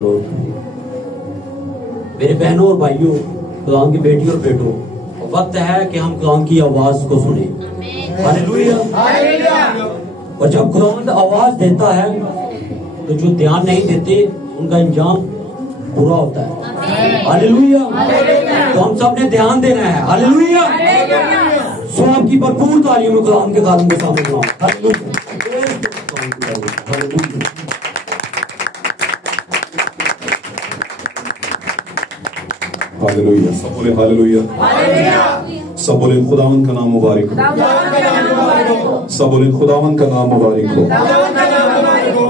मेरे बहनों और भाइयों, खुदावंद की बेटी और बेटों, वक्त है कि हम खुदावंद की आवाज को सुने। हालेलुया। और जब खुदावंद आवाज देता है तो जो ध्यान नहीं देते उनका अंजाम बुरा होता है। हालेलुया। तो हम सब ने ध्यान देना है। हालेलुया। सो आपकी भरपूर तालियों में खुदावंद के कालम के सामने बुलाओ। हालेलुया। हालेलुया। सब बोले हालेलुया। सब बोले खुदावंद का नाम मुबारक हो। सब बोले खुदावंद का नाम मुबारक हो।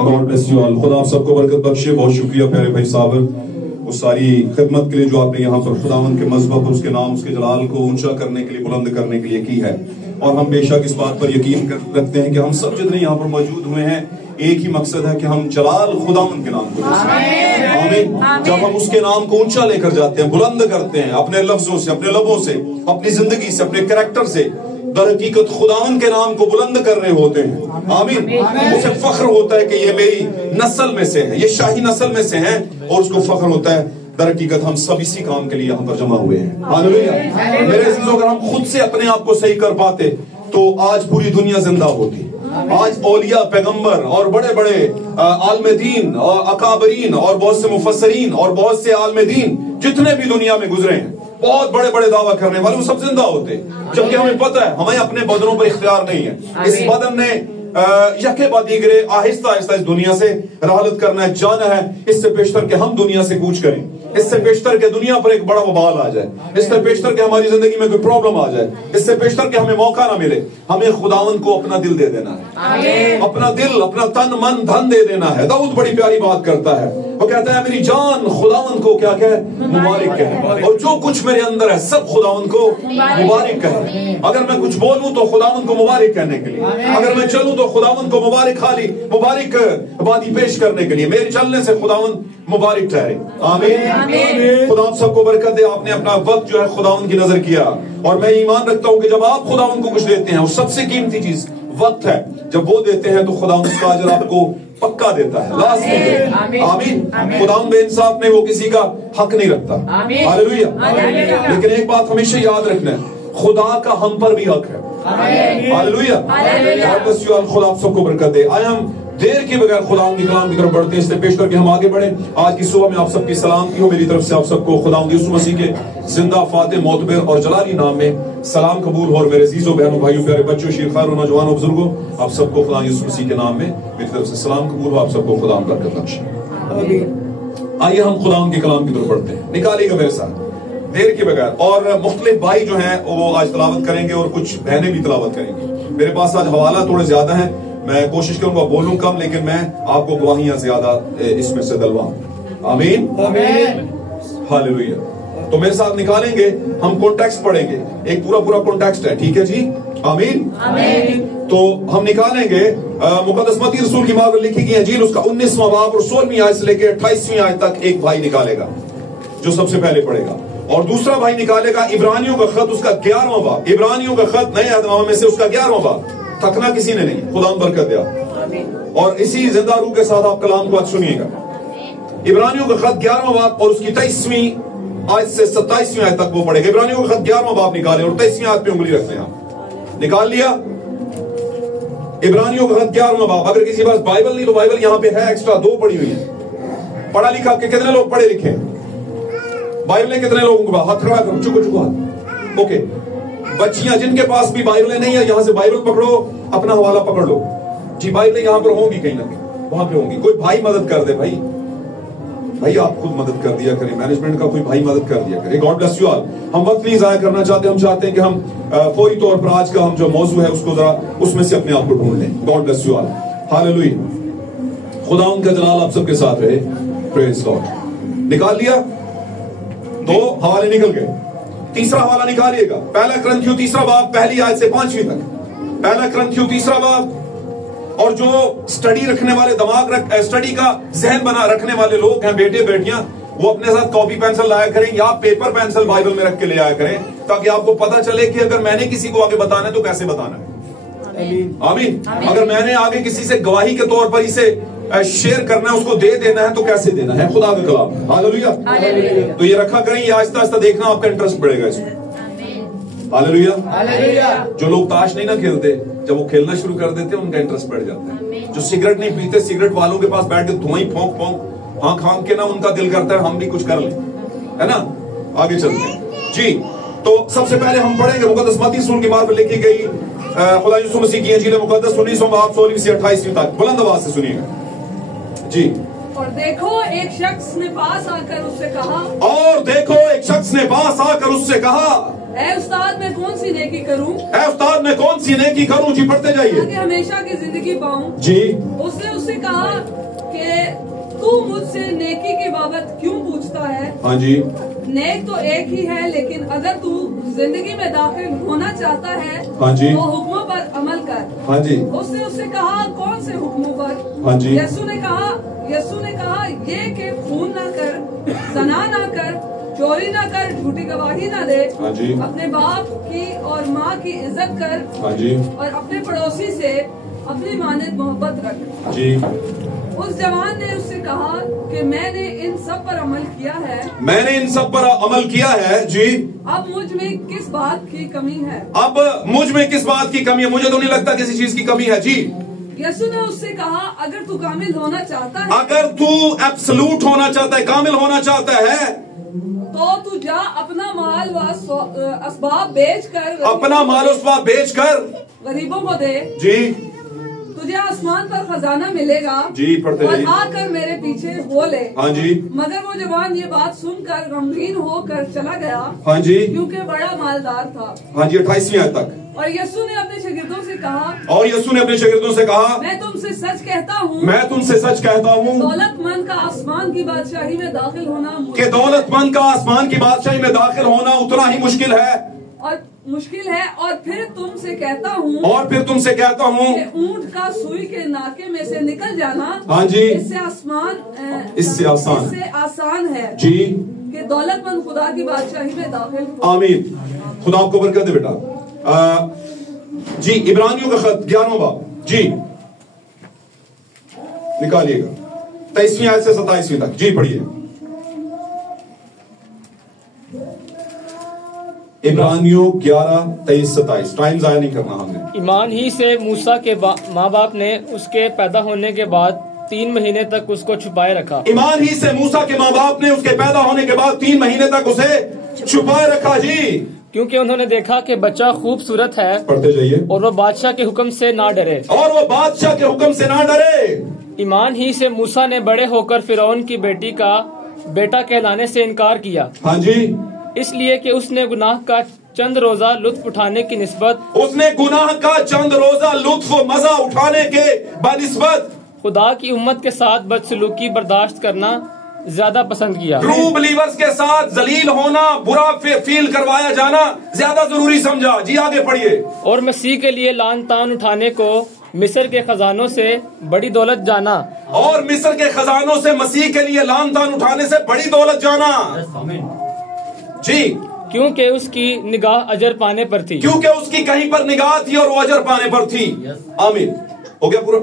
God bless you all. खुदा आप सबको बरकत बख्शे। बहुत शुक्रिया प्यारे भाई साहब उस सारी खिदमत के लिए जो आपने यहाँ पर खुदावंद के मजहब और उसके नाम उसके जलाल को ऊंचा करने के लिए, बुलंद करने के लिए की है। और हम बेशक इस बात पर यकीन रखते हैं कि हम सब जितने यहाँ पर मौजूद हुए हैं, एक ही मकसद है कि हम जलाल खुदावंद के नाम को आमीन। जब हम उसके नाम को ऊंचा लेकर जाते हैं, बुलंद करते हैं अपने लफ्जों से, अपने लबों से, अपनी जिंदगी से, अपने कैरेक्टर से, दर हकीकत खुदावंद के नाम को बुलंद कर रहे होते हैं। आमीन। उसे फख्र होता है कि ये मेरी नस्ल में से है, ये शाही नस्ल में से है, और उसको फख्र होता है दर हकीकत हम सब इसी काम के लिए यहाँ पर जमा हुए हैं। हालेलुया। मेरे अजीजों, अगर हम खुद से अपने आप को सही कर पाते तो आज पूरी दुनिया जिंदा होती। आज औलिया, पैगंबर और बड़े बड़े आलमे दीन और अकाबरीन और बहुत से मुफस्सरीन और बहुत से आलमे दीन जितने भी दुनिया में गुजरे हैं, बहुत बड़े बड़े दावा करने वाले, वो सब जिंदा होते। जबकि हमें पता है हमें अपने बदनों पर इख्तियार नहीं है। इस बदन ने यके बाद दीगरे आहिस्ता आहिस्ता इस दुनिया से राहलत करना है, जाना है। इससे बेशतर कि हम दुनिया से कूच करें, इससे बेशतर के दुनिया पर एक बड़ा वबाल आ जाए, इससे बेशतर के हमारी जिंदगी में कोई प्रॉब्लम आ जाए, इससे बेशतर के हमें मौका ना मिले। हमें खुदावंद को अपना दिल दे देना है, अपना दिल, अपना तन मन धन दे देना है। दाऊद बड़ी प्यारी बात करता है, वो कहता है मेरी जान खुदावंद को क्या कहे, मुबारक कहे, और जो कुछ मेरे अंदर है सब खुदावंद को मुबारक कहे। अगर मैं कुछ बोलूं तो खुदावंद को मुबारक कहने के लिए, अगर मैं चलूं तो खुदावंद को मुबारक खाली मुबारक बाती पेश करने के लिए, मेरे चलने से खुदावंद मुबारक ठहरे। आमीन। खुदा सबको बरकत दे। आपने अपना वक्त जो है खुदावंद की नजर किया, और मैं ईमान रखता हूं कि जब आप खुदावंद को कुछ देते हैं, वो सबसे कीमती चीज वक्त है, जब वो देते हैं तो खुदावंद उसका अजर आपको पक्का देता है, लाज़मी। आमीन। खुदावंद बेइंसाफ नहीं, वो किसी का हक नहीं रखता। हालेलुया। लेकिन एक बात हमेशा याद रखना है, खुदा का हम पर भी हक है। हालेलुया। खुदा आप सबको बरकत दे। आए हम देर के बगैर खुदावंद के कलाम की तरफ बढ़ते हैं, इसलिए पेश करके हम आगे बढ़े। आज की सुबह में आप सबकी सलामती हो। मेरी तरफ से आप सबको खुदावंद यीशु मसीह के जिंदा, फाते, मोतबर और जलाली नाम में सलाम कबूल हो। और मेरे अजीजों, बहनों, भाइयों, प्यारे बच्चों, शीरखारों, नौजवानों, बुजुर्गों, आप सबको खुदा यीशु मसीह के नाम में मेरी तरफ से सलाम कबूल हो। आप सबको खुदा बरकत बख्शे। आइए हम खुदावंद के कलाम की तरफ बढ़ते हैं। निकालिएगा मेरे साथ देर के बगैर। और मुख्तलिफ भाई जो हैं वो आज तलावत करेंगे और कुछ बहनें भी तलावत करेंगी। मेरे पास आज हवाला थोड़े ज्यादा हैं, मैं कोशिश करूंगा बोलूं कम, लेकिन मैं आपको गवाहियां ज्यादा इसमें से दिलवाऊं। आमीन। हालेलुया। तो मेरे साथ निकालेंगे, हम कॉन्टेक्स्ट पढ़ेंगे, एक पूरा कॉन्टेक्स्ट है, ठीक है जी। आमीन। तो हम निकालेंगे मुकद्दस मत्ती रसूल की मार्फत लिखी गई इंजील, उसका 19वां बाब और 16वीं आयत से लेकर 28वीं आयत तक एक भाई निकालेगा जो सबसे पहले पढ़ेगा, और दूसरा भाई निकालेगा इब्रानियों का खत, उसका 11वां बाब। इब्रानियों का खत नए अहदनामे में से उसका 11वां बाब। थकना किसी ने नहीं, खुदा बरकत दिया। और इसी जिंदा रूह के साथ आप कलाम को आज सुनिएगा। इब्रानियों का खत 11वां बाब और उसकी 23वीं आयत से 27वीं आयत तक वो पढ़ेगा। इब्रानियों का खत 11वां बाब निकाले और 23वीं आयत पे उंगली रखते हैं। आप निकाल लिया? इब्रानियों का खत 11वां बाब। अगर किसी के पास बाइबल नहीं तो बाइबल यहाँ पे है, एक्स्ट्रा 2 पड़ी हुई है। पढ़ा लिखा के कितने लोग पढ़े लिखे? बाइबल है कितने लोगों के पास? हाथ खड़ा करो, चुको हाथ। ओके, बच्चियां जिनके पास भी बाइबलें नहीं है, यहां से बाइबल पकड़ो, अपना हवाला पकड़ लो जी। बाइबलें यहां पर होंगी, कहीं ना कहीं वहां पे होंगी। कोई भाई मदद कर दे, भाई आप खुद मदद कर दिया करें, मैनेजमेंट का कोई भाई मदद कर दिया करे। God bless you all. हम वक्त नहीं जाया करना चाहते, हम चाहते हैं कि हम फौरी तौर पर आज का हम जो मौजू है उसको जरा उसमें से अपने आप को ढूंढ लें। God bless you all. Hallelujah. खुदावंद का जलाल आप सबके साथ रहे। Praise God. निकाल लिया? 2 हवाले निकल गए। तीसरा हवाला निकालिएगा। पहला क्रंथियों 3रा बाब, पहली आयत से 5वीं तक। पहला क्रंथियों 3रा बाब। और जो स्टडी रखने वाले, स्टडी का जहन बना रखने वाले लोग हैं, बेटे बेटियां, वो अपने साथ कॉपी पेंसिल लाया करें या पेपर पेंसिल बाइबल में रख के ले आया करें, ताकि आपको पता चले कि अगर मैंने किसी को आगे बताना है तो कैसे बताना है। आमीन। अगर मैंने आगे किसी से गवाही के तौर पर इसे शेयर करना है, उसको दे देना है, तो कैसे देना है? खुदा का कलाम। हालेलुया। तो ये रखा करें, ये आहिस्ता आहिस्ता देखना, आपका इंटरेस्ट बढ़ेगा इसमें। हालेलुया। जो लोग ताश नहीं ना खेलते, जब वो खेलना शुरू कर देते हैं उनका इंटरेस्ट बढ़ जाता है। जो सिगरेट नहीं पीते, सिगरेट वालों के पास बैठ के धुआं ही फौंक फौंक हाँक हाँक के ना उनका दिल करता है हम भी कुछ कर लें, है ना। आगे चलते हैं जी। तो सबसे पहले हम पढ़ेंगे मुकद्दस मत्ती सूर की बात लिखी गई खुदा यीशु मसीह की इंजील मुकद्दस 19वां बाब 16वीं से 28वीं तक। बुलंद आवाज से सुनिएगा जी। और देखो एक शख्स ने पास आकर उससे कहा, और देखो एक शख्स ने पास आकर उससे कहा, ऐ उस्ताद मैं कौन सी नेकी करूं? ऐ उस्ताद मैं कौन सी नेकी करूं? जी पढ़ते जाइए। ताकि हमेशा की जिंदगी पाऊं। जी। उसने उससे कहा कि तू मुझसे नेकी की बाबत क्यों पूछता है? हाँ जी। नेक तो एक ही है, लेकिन अगर तू जिंदगी में दाखिल होना चाहता है हाँ जी, तो हुक्मों पर अमल कर। हाँ जी। उसने उससे कहा कौन से हुक्मों पर? हाँ जी। यीशु ने कहा ये कि खून ना कर, ज़ना ना कर, चोरी ना कर, झूठी गवाही ना दे, हाँ जी। अपने बाप की और माँ की इज्जत कर, हाँ जी। और अपने पड़ोसी से अपनी मानद मोहब्बत रख। जी। उस जवान ने उससे कहा कि मैंने इन सब पर अमल किया है। मैंने इन सब पर अमल किया है जी। अब मुझ में किस बात की कमी है? अब मुझ में किस बात की कमी है? मुझे तो नहीं लगता किसी चीज की कमी है जी। यीशु ने उससे कहा अगर तू कामिल होना चाहता है, अगर तू एब्सोल्यूट होना चाहता है, कामिल होना चाहता है, तो तू जा अपना माल व असबाब बेच कर, अपना माल असबाब बेच कर गरीबों को दे जी, तुझे आसमान पर खजाना मिलेगा। जी पढ़ते और जाइए। आकर मेरे पीछे हो ले। हाँ जी। मगर वो जवान ये बात सुनकर गमगीन होकर चला गया, हाँ जी, क्योंकि बड़ा मालदार था। हाँ जी 28वीं आयत तक। और यीशु ने अपने शागिर्दों से कहा, और यीशु ने अपने शागिर्दों से कहा, मैं तुमसे सच कहता हूँ, मैं तुमसे सच कहता हूँ दौलतमंद का आसमान की बादशाही में दाखिल होना कि दौलतमंद का आसमान की बादशाही में दाखिल होना उतना ही मुश्किल है। और फिर तुमसे कहता हूँ, और फिर तुमसे कहता हूँ कि ऊंट का सुई के नाके में से निकल जाना, हाँ जी, इससे आसान है जी कि दौलतमंद खुदा की बादशाही में दाखिल हो। आमीन। खुदा आपको बरकत दे बेटा। जी इब्रानियों का खत 11वां बाब जी निकालिएगा 23वीं आयत से 27वीं तक जी पढ़िए। इब्रानियों 11, 23, 27। टाइम जाया नहीं करना हमने। ईमान ही से मूसा के माँ बाप ने उसके पैदा होने के बाद 3 महीने तक उसको छुपाए रखा। ईमान ही से मूसा के माँ बाप ने उसके पैदा होने के बाद 3 महीने तक उसे छुपाए रखा जी, क्योंकि उन्होंने देखा कि बच्चा खूबसूरत है। पढ़ते जाइए। और वो बादशाह के हुक्म से ना डरे। और वो बादशाह के हुक्म से ना डरे। ईमान ही से मूसा ने बड़े होकर फिरौन की बेटी का बेटा कहलाने से इनकार किया। हाँ जी। इसलिए कि उसने गुनाह का चंद रोजा लुत्फ उठाने की निस्बत, उसने गुनाह का चंद रोजा लुत्फ मजा उठाने के बनिस्बत खुदा की उम्मत के साथ बदसलूकी बर्दाश्त करना ज्यादा पसंद किया। ट्रू बिलीवर्स के साथ जलील होना, बुरा फील करवाया जाना ज्यादा जरूरी समझा। जी आगे पढ़िए। और मसीह के लिए लान तान उठाने को मिस्र के खजानों से बड़ी दौलत जाना। और मिस्र के खजानों से मसीह के लिए लान तान उठाने से बड़ी दौलत जाना जी, क्योंकि उसकी निगाह अजर पाने पर थी। क्योंकि उसकी कहीं पर निगाह थी और वो अजर पाने पर थी। आमीन। हो गया पूरा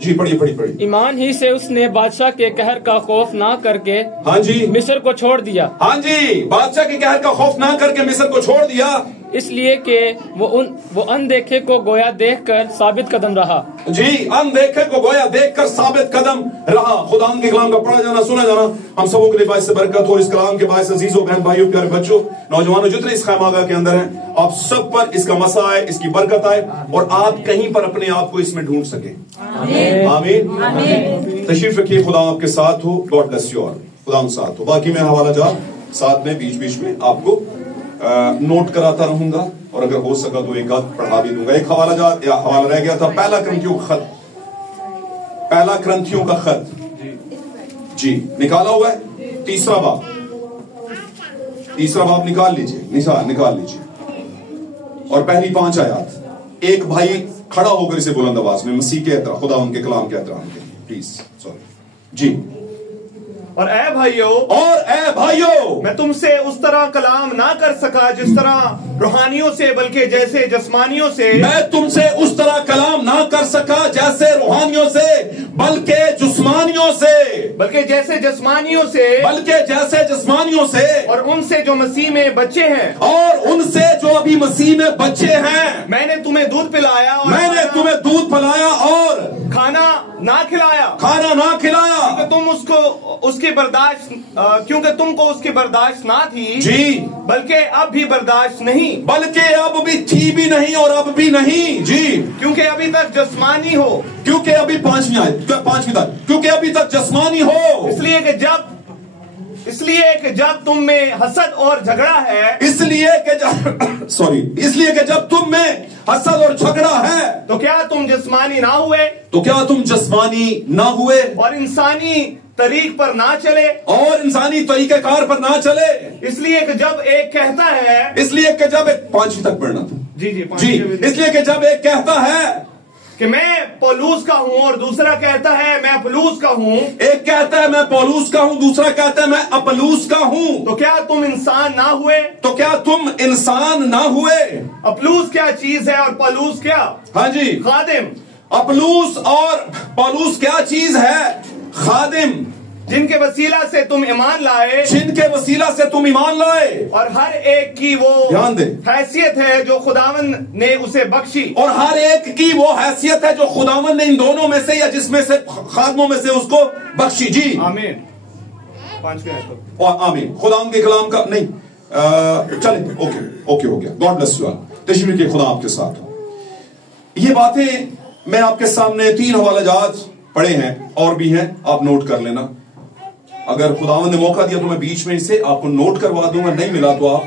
जी। पढ़िए। ईमान ही से उसने बादशाह के कहर का खौफ ना करके, हाँ जी, मिस्र को छोड़ दिया। हाँ जी, बादशाह के कहर का खौफ ना करके मिस्र को छोड़ दिया, इसलिए कि वो अनदेखे को गोया देखकर साबित कदम रहा। जी, अनदेखे को गोया देखकर साबित कदम रहा। खुदा के कलाम का पढ़ा जाना, सुना जाना हम सबों के लिए बाइस से बरकत हो। इस कलाम के बाइस अजीजों, बहन भाइयों, प्यारे बच्चों, नौजवानों, जितने इस खैमागाह के अंदर हैं, आप सब पर इसका मसा आए, इसकी बरकत आए और आप कहीं पर अपने आप को इसमें ढूंढ सके। आमीन। तशरीफ रखिए। खुदा आपके साथ हो। God bless you all. खुदा साथ हो। बाकी मैं हवाला जात साथ में बीच बीच में आपको नोट कराता रहूंगा और अगर हो सका तो एक आध पढ़ा भी दूंगा। एक हवाला रह गया था, पहला क्रंथियों का खत जी निकाला हुआ है। तीसरा बाब निकाल लीजिए, निकाल लीजिए। और पहली 5 आयत। एक भाई खड़ा होकर इसे बुलंद आवाज में मसीह के एहतराम, खुदा उनके कलाम के एहतराम के प्लीज, सॉरी जी। और ऐ भाइयों, मैं तुमसे उस तरह कलाम ना कर सका जिस तरह रूहानियों से, बल्कि जैसे जस्मानियों से। मैं तुमसे उस तरह कलाम ना कर सका जैसे रूहानियों से, बल्कि जिस्मानियों से, बल्कि जैसे जस्मानियों से, और उनसे जो मसीह में बच्चे हैं, और उनसे जो अभी मसीह में बच्चे हैं। मैंने तुम्हें दूध पिलाया और खाना ना खिलाया, क्योंकि तुमको उसकी बर्दाश्त ना थी जी, बल्कि अब भी बर्दाश्त नहीं, बल्कि अब भी थी भी नहीं और अब भी नहीं जी, क्योंकि अभी तक जस्मानी हो, क्योंकि अभी पांचवी तक, क्योंकि अभी तक जस्मानी हो, इसलिए कि जब तुम में हसद और झगड़ा है, इसलिए कि जब तुम में हसद और झगड़ा है, तो क्या तुम जस्मानी ना हुए, और इंसानी तरीक पर ना चले, और इंसानी तरीक़ेकार पर ना चले। इसलिए कि जब एक कहता है, पांचवी तक पढ़ना था जी, इसलिए कि जब एक कहता है कि मैं पौलुस का हूं और दूसरा कहता है मैं अपुल्लोस का हूं, एक कहता है मैं पौलुस का हूं, दूसरा कहता है मैं अपुल्लोस का हूं, तो क्या तुम इंसान ना हुए? अपुल्लोस क्या चीज है और पौलुस क्या? हाँ जी, खादिम। अपुल्लोस और पौलुस क्या चीज है? खादिम, जिनके वसीला से तुम ईमान लाए, और हर एक की वो ध्यान दे हैसियत है जो खुदावन ने उसे बख्शी, और हर एक की वो हैसियत है जो खुदावन ने इन दोनों में से या जिसमें से खादमों में से उसको बख्शी। जी आमीन। और आमीन। खुदावन के कलाम का नहीं चले, ओके हो गया। God bless you all. तशरीफ के खुदा आपके साथ हो। ये बातें मैं आपके सामने 3 हवालाजात पढ़े हैं, और भी हैं, आप नोट कर लेना। अगर खुदावंद ने मौका दिया तो मैं बीच में इसे आपको नोट करवा दूंगा, नहीं मिला तो आप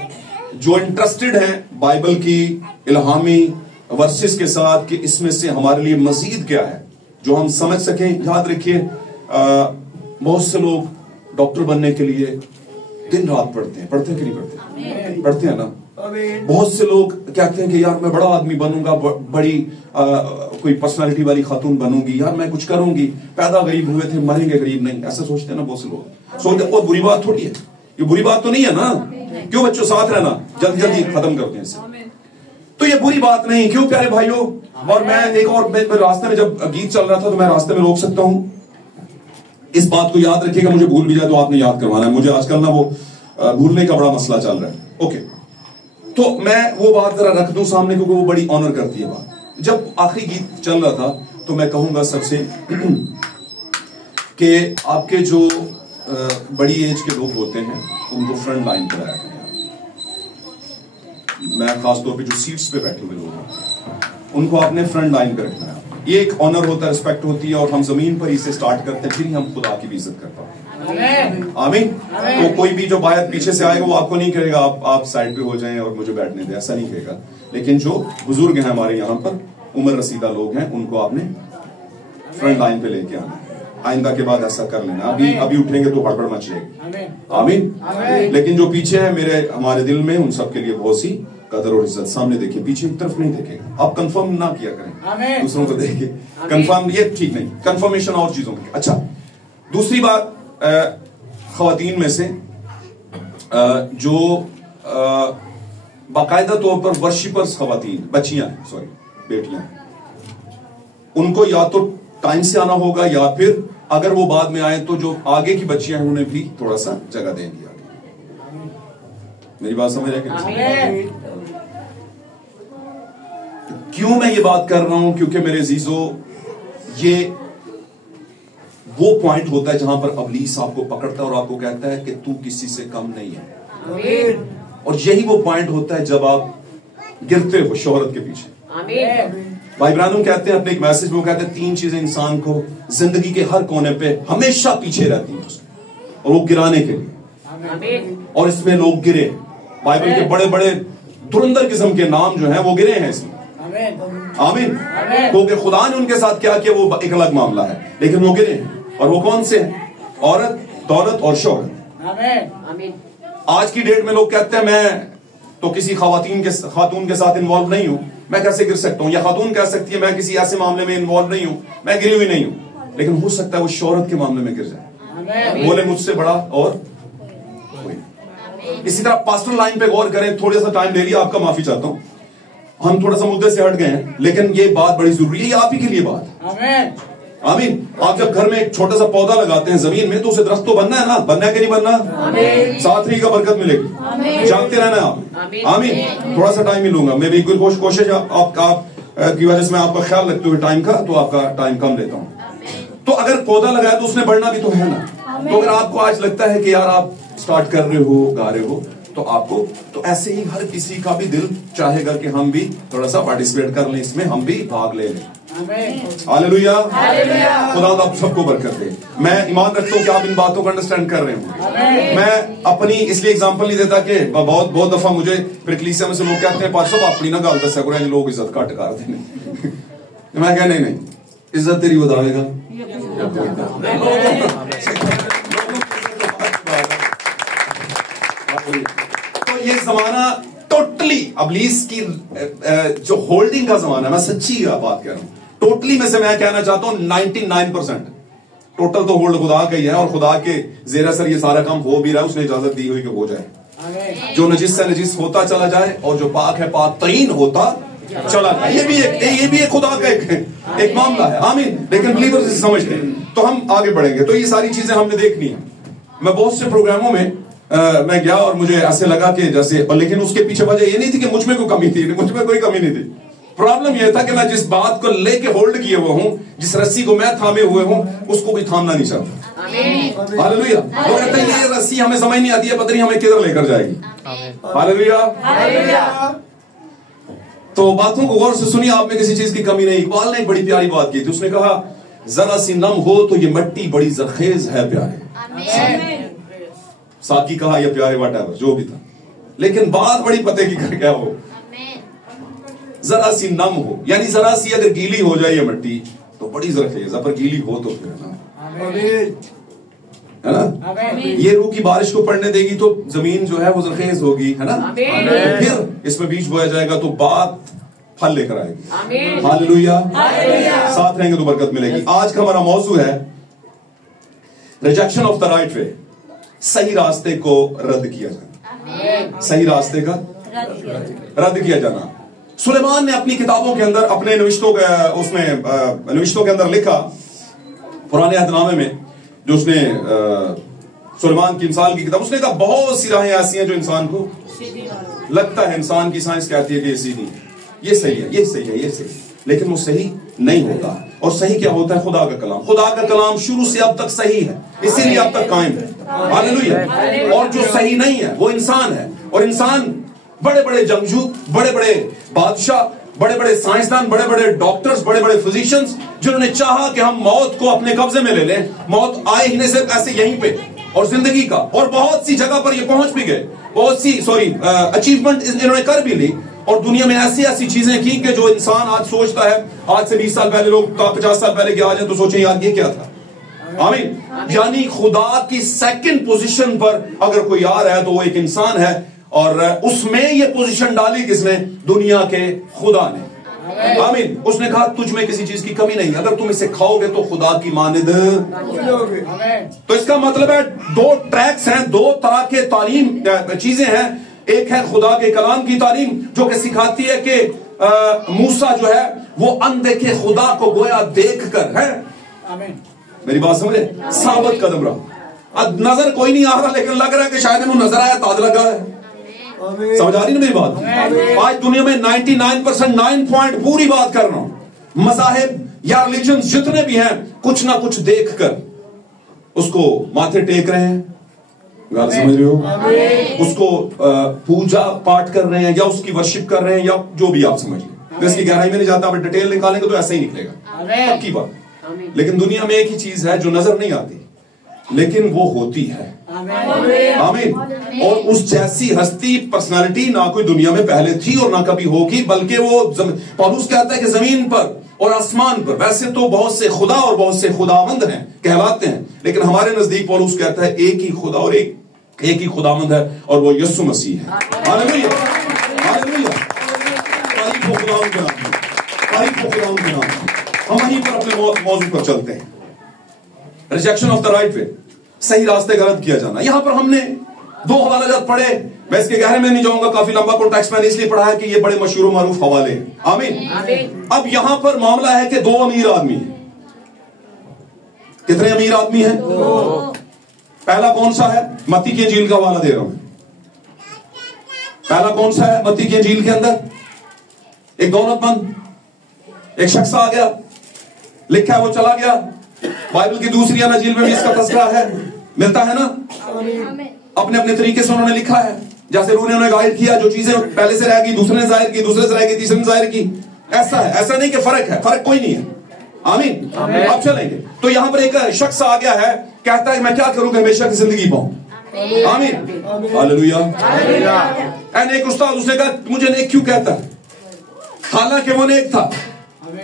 जो इंटरेस्टेड हैं बाइबल की इल्हामी वर्सेस के साथ कि इसमें से हमारे लिए मजीद क्या है जो हम समझ सकें। याद रखिए, बहुत से लोग डॉक्टर बनने के लिए दिन रात पढ़ते हैं कि नहीं पढ़ते हैं ना। बहुत से लोग कहते हैं कि यार मैं बड़ा आदमी बनूंगा, बड़ी कोई पर्सनालिटी वाली खातून बनूंगी, यार मैं कुछ करूंगी, पैदा गरीब हुए थे मरेंगे गरीब नहीं, ऐसा सोचते हैं ना बहुत से लोग। सोचते कोई बुरी बात थोड़ी है, ये बुरी बात तो नहीं है ना। क्यों बच्चों साथ रहना, जल्दी खत्म करते हैं इसे। तो ये बुरी बात नहीं, क्यों प्यारे भाइयों। और मैं रास्ते में जब गीत चल रहा था तो मैं रास्ते में रोक सकता हूं। इस बात को याद रखिएगा, मुझे भूल भी जाए तो आपने याद करवाना है। मुझे आजकल ना वो भूलने का बड़ा मसला चल रहा है। ओके, तो मैं वो बात जरा रख दूं सामने, क्योंकि वो बड़ी ऑनर करती है बात। जब आखिरी गीत चल रहा था तो मैं कहूंगा सबसे कि आपके जो बड़ी एज के लोग होते हैं उनको फ्रंट लाइन पर आया करें। मैं खासतौर पे जो सीट्स पे बैठे हुए लोग हैं उनको आपने फ्रंट लाइन पे रखना है। ये एक ऑनर होता है, रिस्पेक्ट होती है, और हम जमीन पर इसे स्टार्ट करते हैं, फिर ही हम खुदा की भी इज्जत कर पाते हैं। आमीन। तो कोई भी जो बायत पीछे से आएगा वो आपको नहीं कहेगा आप साइड पे हो जाएं और मुझे बैठने दें, ऐसा नहीं कहेगा। लेकिन जो बुजुर्ग हैं हमारे यहाँ पर, उम्र रसीदा लोग हैं, उनको आपने फ्रंट लाइन पे लेके आना है। आइंदा के बाद ऐसा कर लेना। अभी उठेंगे तो हड़बड़ मच जाएगी। आमीन। लेकिन जो पीछे है हमारे दिल में, उन सबके लिए बहुत सी कदर और इज्जत। सामने देखिए, पीछे की तरफ नहीं देखेगा। आप कंफर्म ना किया करें, दूसरों को देखिए। कंफर्म ये ठीक नहीं, कंफर्मेशन और चीजों की। अच्छा, दूसरी बात, खवातीन में से जो बाकायदा तौर पर वर्शिपर्स खवातीन, बेटियां, उनको या तो टाइम से आना होगा, या फिर अगर वो बाद में आए तो जो आगे की बच्चियां हैं उन्हें भी थोड़ा सा जगह देंगी आगे। मेरी बात समझ रहे? क्यों मैं ये बात कर रहा हूं? क्योंकि मेरे अजीजों, ये वो पॉइंट होता है जहां पर अबलीस आपको पकड़ता है और आपको कहता है कि तू किसी से कम नहीं है। और यही वो पॉइंट होता है जब आप गिरते हो शोहरत के पीछे। भाई ब्रानम कहते हैं अपने एक मैसेज में, वो कहते हैं 3 चीजें इंसान को जिंदगी के हर कोने पे हमेशा पीछे रहती हैं, और वो गिराने के लिए। और इसमें लोग गिरे, बाइबल के बड़े बड़े धुरंधर किस्म के नाम जो हैं वो गिरे हैं इसमें। आमीन। क्योंकि खुदा ने उनके साथ क्या किया वो एक अलग मामला है, लेकिन वो गिरे हैं। और वो कौन से हैं? औरत, दौलत और शोहरत। आज की डेट में लोग कहते हैं मैं तो किसी खातून के साथ इन्वॉल्व नहीं हूं, मैं कैसे गिर सकता हूं? या खातून कह सकती है मैं किसी ऐसे मामले में इन्वॉल्व नहीं हूं, मैं गिरी हुई नहीं हूं। लेकिन हो सकता है वो शोहरत के मामले में गिर जाए। बोले मुझसे बड़ा और कोई नहीं। इसी तरह पास्टर लाइन पे गौर करें, थोड़ा सा टाइम ले लिया आपका, माफी चाहता हूं, हम थोड़ा सा मुद्दे से हट गए हैं, लेकिन ये बात बड़ी जरूरी है, ये आप ही के लिए बात। आमीन। आप जब घर में एक छोटा सा पौधा लगाते हैं जमीन में, तो उसे दरख्त तो बनना है ना, बनना है कि नहीं बनना? साथ ही का बरकत मिलेगी, जानते रहना आप। आमीन। थोड़ा सा टाइम ही लूंगा मैं भी, कोशिश आप की वजह से मैं आपका ख्याल रखते हुए टाइम का, तो आपका टाइम कम लेता हूं। तो अगर पौधा लगाया तो उसने बढ़ना भी तो है ना। तो अगर आपको आज लगता है कि यार आप स्टार्ट कर रहे हो, गा रहे हो, तो आपको तो ऐसे ही हर किसी का भी दिल चाहेगा कि हम भी थोड़ा सा पार्टिसिपेट कर लें इसमें, हम भी भाग ले लें। हालेलुया। खुदा आप सबको बरकत दे। मैं ईमान रखता हूँ कि आप इन बातों को अंडरस्टैंड कर रहे हो। मैं अपनी इसलिए एग्जांपल नहीं देता कि बहुत दफा मुझे फिर कलीसिया में से लोग कहते हैं पास्टर साहब अपनी ना गल दस करो, लोग इज्जत घट कर देने। मैं कह नहीं, इज्जत तेरी बतावेगा। तो ये जमाना टोटली अबलीस की जो होल्डिंग का जमाना, मैं सच्ची बात कह रहा हूं, टोटली में से मैं कहना चाहता हूं 99% टोटल तो होल्ड खुदा का ही है, और खुदा के जेर असर ये सारा काम हो भी रहा है, उसने इजाजत दी हुई कि हो जाए। जो नजिस से नजिस होता चला जाए और जो पाक है पाक तरीन होता चला जाए। ये भी एक खुदा का एक मामला है। आमीन। लेकिन बिलीवर्स इसे समझते हैं। तो हम आगे बढ़ेंगे, तो ये सारी चीजें हमने देखनी है। मैं बहुत से प्रोग्रामों में मैं गया और मुझे ऐसे लगा कि जैसे, लेकिन उसके पीछे वजह ये नहीं थी कि मुझ में कोई कमी थी, मुझ में कोई कमी नहीं थी। प्रॉब्लम यह था कि मैं जिस बात को लेके होल्ड किए हुए हूं, जिस रस्सी को मैं थामे हुए हूं, उसको भी थामना नहीं चाहता। हालेलुया। वो कहते हैं ये रस्सी हमें समझ नहीं आती है, पता नहीं हमें किधर लेकर जाएगी। हालेलुया। तो बातों को गौर से सुनिए, आप में किसी चीज की कमी नहीं। इकबाल ने एक बड़ी प्यारी बात की थी, उसने कहा जरा सी नम हो तो ये मिट्टी बड़ी जरखेज है प्यारे। साकी कहा या प्यारे, वट जो भी था, लेकिन बात बड़ी पते की कर क्या हो, जरा सी नम हो, यानी जरा सी अगर गीली हो जाए ये मिट्टी तो बड़ी जरखेज है, पर गीली हो तो फिर है ना। ये रूह की बारिश को पड़ने देगी तो जमीन जो है वो जरखेज होगी, है ना। फिर इसमें बीज बोया जाएगा तो बात फल लेकर आएगी। हालेलुया। साथ रहेंगे तो बरकत मिलेगी। आज का हमारा मौजू है rejection of the right way, सही रास्ते को रद्द किया जाना। सही रास्ते का रद्द किया जाना। सुलेमान ने अपनी किताबों के अंदर, अपने नविश्तों के अंदर लिखा, पुराने अहदनामे में जो उसने सुलेमान की मिसाल की किताब, उसने कहा बहुत सी राहें ऐसी हैं जो इंसान को लगता है, इंसान की साइंस कहती है कि ये सीधी है, ये सही है, ये सही है, ये सही है, लेकिन वो सही नहीं होता। और सही क्या होता है? खुदा का कलाम। खुदा का कलाम शुरू से अब तक सही है, इसीलिए अब तक कायम है। हालेलुया। और जो सही नहीं है वो इंसान है, और इंसान बड़े बड़े जंगजू, बड़े बड़े बादशाह, बड़े बड़े साइंसदान, बड़े बड़े डॉक्टर्स, बड़े बड़े फिजिशियंस, जिन्होंने चाहा कि हम मौत को अपने कब्जे में ले लें, मौत आए ही नहीं सिर्फ ऐसे यहीं पे, और जिंदगी का, और बहुत सी जगह पर ये पहुंच भी गए, बहुत सी अचीवमेंट इन्होंने कर भी ली, और दुनिया में ऐसी ऐसी चीजें की कि जो इंसान आज सोचता है, आज से 20 साल पहले लोग 50 साल पहले आ जाए तो सोचे यार ये क्या था। आमीन। यानी खुदा की सेकंड पोजीशन पर अगर कोई आ रहा है तो वो एक इंसान है, और उसमें ये पोजीशन डाली किसने? दुनिया के खुदा ने। आमीन। उसने कहा तुझ में किसी चीज की कमी नहीं, अगर तुम इसे खाओगे तो खुदा की मानिद। तो इसका मतलब है दो ट्रैक्स हैं, दो तरह के तालीम चीजें हैं। एक है खुदा के कलाम की तालीम जो कि सिखाती है कि मूसा जो है वो अनदेखे खुदा को गोया देख कर है। आमीन। मेरी बात समझे? साबित कदम रहा, नजर कोई नहीं आ रहा, लेकिन लग रहा है कि शायद इन्होंने नजर आया, ताज लगा है। समझ आ रही ना मेरी बात? आज दुनिया में 99% 9 पॉइंट पूरी बात कर रहा हूं, मज़ाहिब या रिलीजन जितने भी हैं, कुछ ना कुछ देखकर उसको माथे टेक रहे हैं, गाल समझ रहे हो, उसको पूजा पाठ कर रहे हैं, या उसकी वर्शिप कर रहे हैं, या जो भी आप समझ लें। इसकी गहराई में नहीं जाता, आप डिटेल निकालेंगे तो ऐसा ही निकलेगा, पक्की बात। लेकिन दुनिया में एक ही चीज है जो नजर नहीं आती, लेकिन वो होती है। आमीन। और उस जैसी हस्ती, पर्सनालिटी ना कोई दुनिया में पहले थी और ना कभी होगी, बल्कि वो पौलुस कहता है कि जमीन पर और आसमान पर वैसे तो बहुत से खुदा और बहुत से खुदावंद हैं, कहलाते हैं, लेकिन हमारे नजदीक पौलुस कहता है एक ही खुदा और एक ही खुदावंद है, और वो यीशु मसीह है। हालेलुया। हालेलुया। तारीफ हो खुदावंद के नाम, तारीफ हो खुदावंद के नाम। हम वहीं पर अपने मौजू पर चलते हैं। Rejection of the right way, सही रास्ते गलत किया जाना। यहां पर हमने दो हवाले जात पढ़े, मैं इसके गहरे में नहीं जाऊंगा, काफी लंबा कॉन्टेक्स्ट मैंने इसलिए पढ़ा है कि ये बड़े मशहूर मारूफ हवाले हैं। आमीन। अब यहां पर मामला है कि दो अमीर आदमी हैं। कितने अमीर आदमी हैं? पहला कौन सा है? मत्ती की इंजील का हवाला दे रहा हूं। पहला कौन सा है मत्ती की इंजील के अंदर? एक दौलतमंद एक शख्स आ गया, लिखा है वो चला गया। बाइबल की दूसरी अंजील में भी इसका तस्करा है, मिलता है ना। अपने अपने तरीके से उन्होंने लिखा है, जैसे रूह ने उन्हें गाइड किया, जो चीजें पहले से रहेगी दूसरे ने जाहिर की, दूसरे से रहेगी तीसरे ने जाहिर की। ऐसा है, ऐसा नहीं कि फर्क है, फर्क कोई नहीं है। आमीन। अब चलेंगे तो यहां पर एक शख्स आ गया है, कहता है मैं क्या करूं कि हमेशा की जिंदगी पाऊं। आमीन, हालेलुया। नेक उस्ताद, उसने कहा मुझे नेक क्यों कहता है? हालांकि वो नेक था,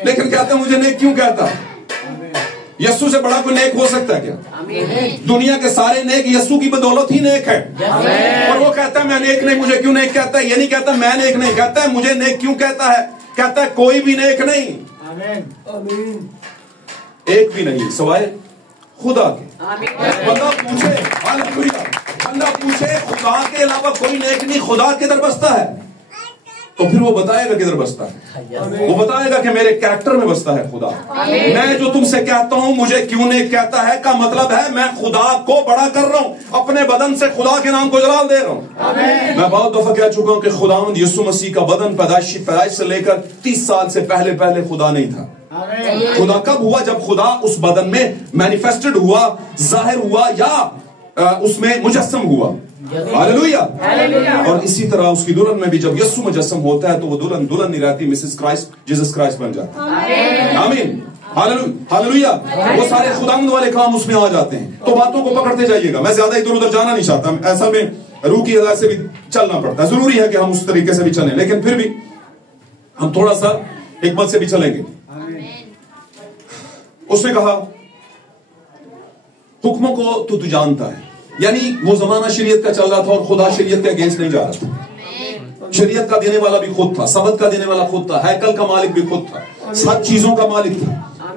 लेकिन कहता है मुझे नेक क्यों कहता है? यस्सु से बड़ा कोई नेक हो सकता है क्या? दुनिया के सारे नेक यस्सु की बदौलत ही नेक है। और वो कहता है मैं नेक नहीं, मुझे क्यों नेक कहता है? ये नहीं कहता मैं नेक नहीं, कहता है मुझे नेक क्यों कहता है? कहता है कोई भी नेक नहीं, एक भी नहीं सिवाय खुदा के। बंदा पूछे, हालेलुया, बंदा पूछे खुदा के अलावा कोई नेक नहीं, खुदा किधर बसता है? तो फिर वो बताएगा किधर बसता है। वो बताएगा कि मेरे कैरेक्टर में बसता है खुदा। मैं जो तुमसे कहता हूं मुझे क्यों नेक कहता है का मतलब है मैं खुदा को बड़ा कर रहा हूं, अपने बदन से खुदा के नाम को जलाल दे रहा हूं। मैं बहुत दफा कह चुका हूं कि खुदावंद यीशु मसीह का बदन पैदाइश से लेकर 30 साल से पहले खुदा नहीं था। खुदा कब हुआ? जब खुदा उस बदन में मैनिफेस्टेड हुआ, जाहिर हुआ, या उसमें मुजस्सम हुआ। हालेलुया। और इसी तरह उसकी दुल्हन में भी जब यीशु मुजस्सम होता है तो वो दुल्हन नहीं रहती, मिसेस क्राइस्ट, जीसस क्राइस्ट बन जाता है। आमीन, हालेलुया। वो सारे खुदावंद वाले काम उसमें आ जाते हैं। तो बातों को पकड़ते जाइएगा, मैं ज्यादा इधर उधर जाना नहीं चाहता। ऐसा में रूह की अदा से भी चलना पड़ता है, जरूरी है कि हम उस तरीके से भी चलें, लेकिन फिर भी हम थोड़ा सा हिकमत से भी चलेंगे। उसने कहा हुक्मों को तू जानता है, यानी वो जमाना शरीयत का चल रहा था और खुदा शरीयत के अगेंस्ट नहीं जा रहा था। शरीयत का देने वाला भी खुद था, सबत का देने वाला खुद था, हैकल का मालिक भी खुद था, सब चीजों का मालिक था।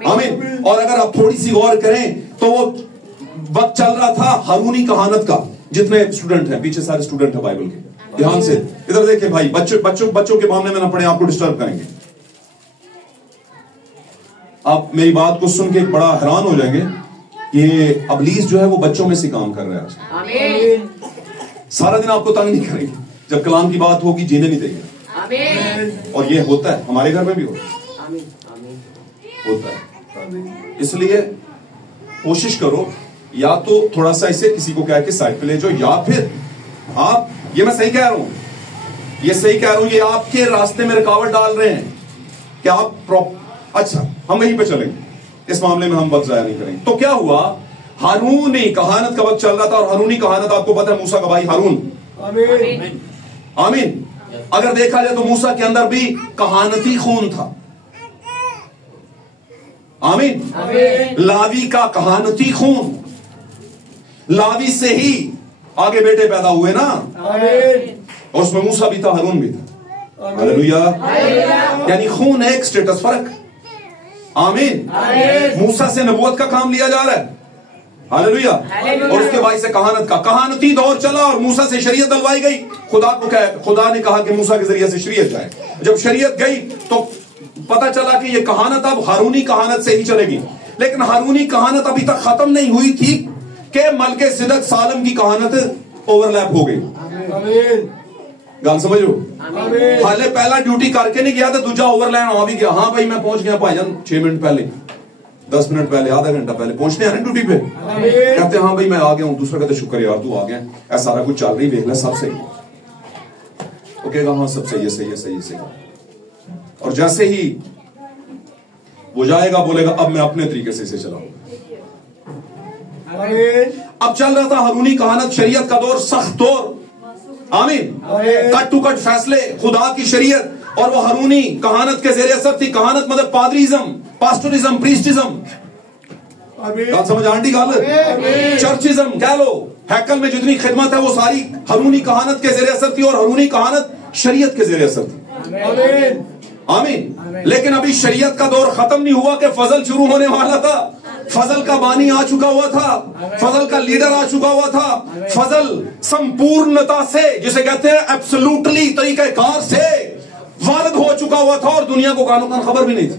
आमीन। और अगर आप थोड़ी सी गौर करें तो वो वक्त चल रहा था हारूनी कहानत का। जितने स्टूडेंट हैं, पीछे सारे स्टूडेंट हैं बाइबल के, ध्यान से इधर देखें भाई। बच्चों के मामले में ना पढ़े, आपको डिस्टर्ब करेंगे। आप मेरी बात को सुन के बड़ा हैरान हो जाएंगे, ये अबलीस जो है वो बच्चों में से काम कर रहा है। आमीन। सारा दिन आपको तंग नहीं करेंगे, जब कलाम की बात होगी जीने नहीं देंगे। आमीन। और ये होता है, हमारे घर में भी होता है। इसलिए कोशिश करो, या तो थोड़ा सा इसे किसी को कह के साइड पे ले जाओ, या फिर आप, ये मैं सही कह रहा हूं, ये आपके रास्ते में रुकावट डाल रहे हैं कि आप अच्छा, हम वहीं पे चलेंगे, इस मामले में हम वक्त जाया नहीं करेंगे। तो क्या हुआ? हारूनी कहानत का वक्त चल रहा था, और हारूनी कहानत आपको पता है मूसा का भाई हारून। आमीन, आमीन। अगर देखा जाए तो मूसा के अंदर भी कहानती खून था। आमीन। लावी का कहानती खून, लावी से ही आगे बेटे पैदा हुए ना। और उसमें मूसा भी था, हारून भी था। हालेलुया। यानी खून है, एक स्टेटस फर्क। आमीन। मूसा से नबूवत का काम लिया जा रहा है। हालेलुया। और उसके बाद से कहानत का, कहानती दौर चला और मूसा से शरीयत डलवाई गई। खुदा ने कहा कि मूसा के जरिए से शरीयत जाए। जब शरीयत गई तो पता चला कि ये कहानत अब हारूनी कहानत से ही चलेगी। लेकिन हारूनी कहानत अभी तक खत्म नहीं हुई थी कि मलके सिदक सालम की कहानत ओवरलैप हो गई। गल समझो, हाले पहला ड्यूटी करके नहीं गया तो दूजा ओवरलैंड आ भी गया। हाँ भाई मैं पहुंच गया भाईजान 6 मिनट पहले, 10 मिनट पहले, आधा घंटा पहले पहुंचने हैं ड्यूटी पे। कहते हैं हाँ भाई मैं आ गया हूं। दूसरा कहते शुक्र यार तू आ गया, ऐसा सारा कुछ चल रही देख ले, सब सही। ओके, हाँ सब सही है, सही है, सही है, सही है। और जैसे ही वो जाएगा बोलेगा अब मैं अपने तरीके से इसे चलाऊंगा। अब चल रहा था हारूनी कहानत, शरीयत का दौर, सख्त दौर। आमीन। कट टू कट फैसले, खुदा की शरीयत, और वो हारूनी कहानत के ज़रिए असर थी। कहानत मतलब पादरीज़म, पास्टरिज्म, प्रीस्टिज्म। बात समझ आंटी? गाल चर्चिज्म कह लो। हैकल में जितनी खिदमत है वो सारी हारूनी कहानत के ज़रिए असर थी, और हारूनी कहानत शरीयत के ज़रिए असर थी। आमीन। लेकिन अभी शरीयत का दौर खत्म नहीं हुआ कि फजल शुरू होने वाला था। फजल का बानी आ चुका हुआ था, फजल का लीडर आ चुका हुआ था, फजल संपूर्णता से, जिसे कहते हैं एब्सोल्युटली तरीकेकार से वालिद हो चुका हुआ था और दुनिया को कानो कान खबर भी नहीं थी।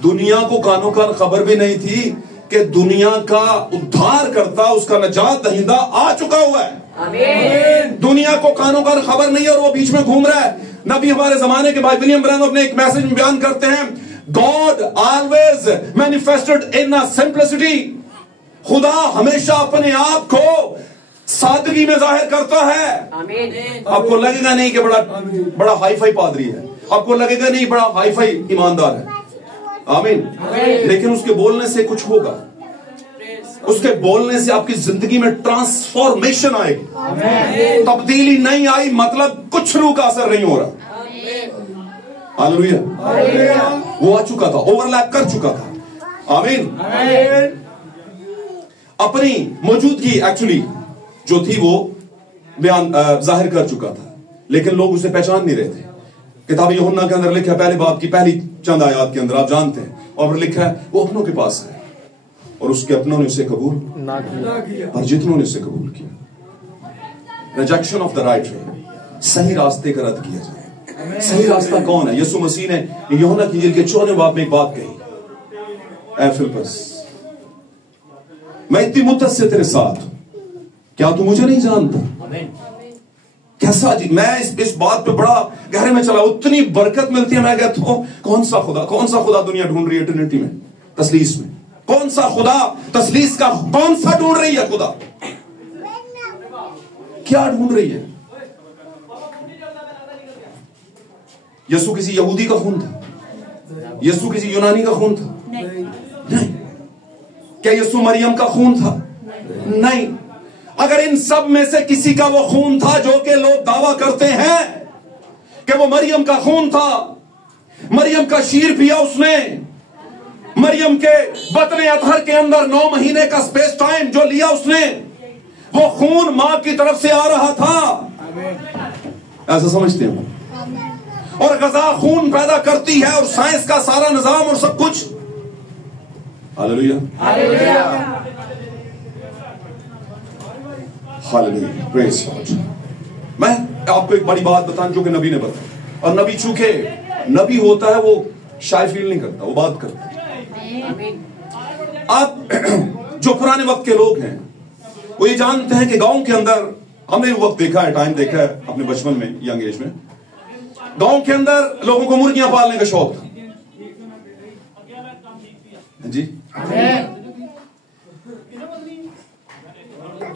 दुनिया को कानो कान खबर भी नहीं थी कि दुनिया का उद्धार करता, उसका नजात दहिंदा आ चुका हुआ है। दुनिया को कानो कान खबर नहीं है और वो बीच में घूम रहा है। नबी हमारे जमाने के भाई विलियम ब्रैनम अपने एक मैसेज में बयान करते हैं, God always manifested in a simplicity. खुदा हमेशा अपने आप को सादगी में जाहिर करता है। आपको लगेगा नहीं कि बड़ा हाई फाई पादरी है, आपको लगेगा नहीं बड़ा हाई फाई ईमानदार है, आमीन, लेकिन उसके बोलने से कुछ होगा, उसके बोलने से आपकी जिंदगी में ट्रांसफॉर्मेशन आएगी। तब्दीली नहीं आई मतलब कुछ रूह का असर नहीं हो रहा। हालेलुया। वो आ चुका था, ओवरलैप कर चुका था, आमीन। अपनी मौजूदगी एक्चुअली जो थी वो बयान जाहिर कर चुका था, लेकिन लोग उसे पहचान नहीं रहे थे। किताब यूहन्ना के अंदर लिखा है, पहले बाब की पहली चंद आयत के अंदर आप जानते हैं, और लिखा है वो अपनों के पास है और उसके अपनों ने उसे कबूल ना किया, और जितनों ने उसे कबूल किया। Rejection of the right way, सही रास्ते का रद्द किया जाए। सही रास्ता कौन है? यीशु मसीह ने यूहन्ना की इंजील के 14वें बाब में एक बात कही, ऐ फिलिप्पस, मैं इतनी मुद्दत से तेरे साथ हूं, क्या तू मुझे नहीं जानता? कैसा जी, मैं इस बात पे बड़ा गहरे में चला, उतनी बरकत मिलती है। मैं कहता हूं कौन सा खुदा दुनिया ढूंढ रही है ट्रिनिटी में, तसलीस में? कौन सा खुदा तसलीस का कौन सा ढूंढ रही है? खुदा क्या ढूंढ रही है? यीशु किसी यहूदी का खून था? यीशु किसी यूनानी का खून था? नहीं। क्या यीशु मरियम का खून था? नहीं। अगर इन सब में से किसी का वो खून था जो कि लोग दावा करते हैं कि वो मरियम का खून था, मरियम का शीर पिया उसने, मरियम के बतने अतहर के अंदर 9 महीने का स्पेस टाइम जो लिया उसने, वो खून मां की तरफ से आ रहा था, ऐसा समझते हैं। और गजा खून पैदा करती है और साइंस का सारा निजाम और सब कुछ। Hallelujah, hallelujah, hallelujah, praise God. मैं आपको एक बड़ी बात बताऊं जो कि नबी ने बताई, और नबी चूंकि नबी होता है वो शाय फील नहीं करता, वो बात करता है। आप जो पुराने वक्त के लोग हैं वो ये जानते हैं कि गांव के अंदर, हमने वक्त देखा है, टाइम देखा है अपने बचपन में, यंग एज में, गांव के अंदर लोगों को मुर्गियां पालने का शौक था जी।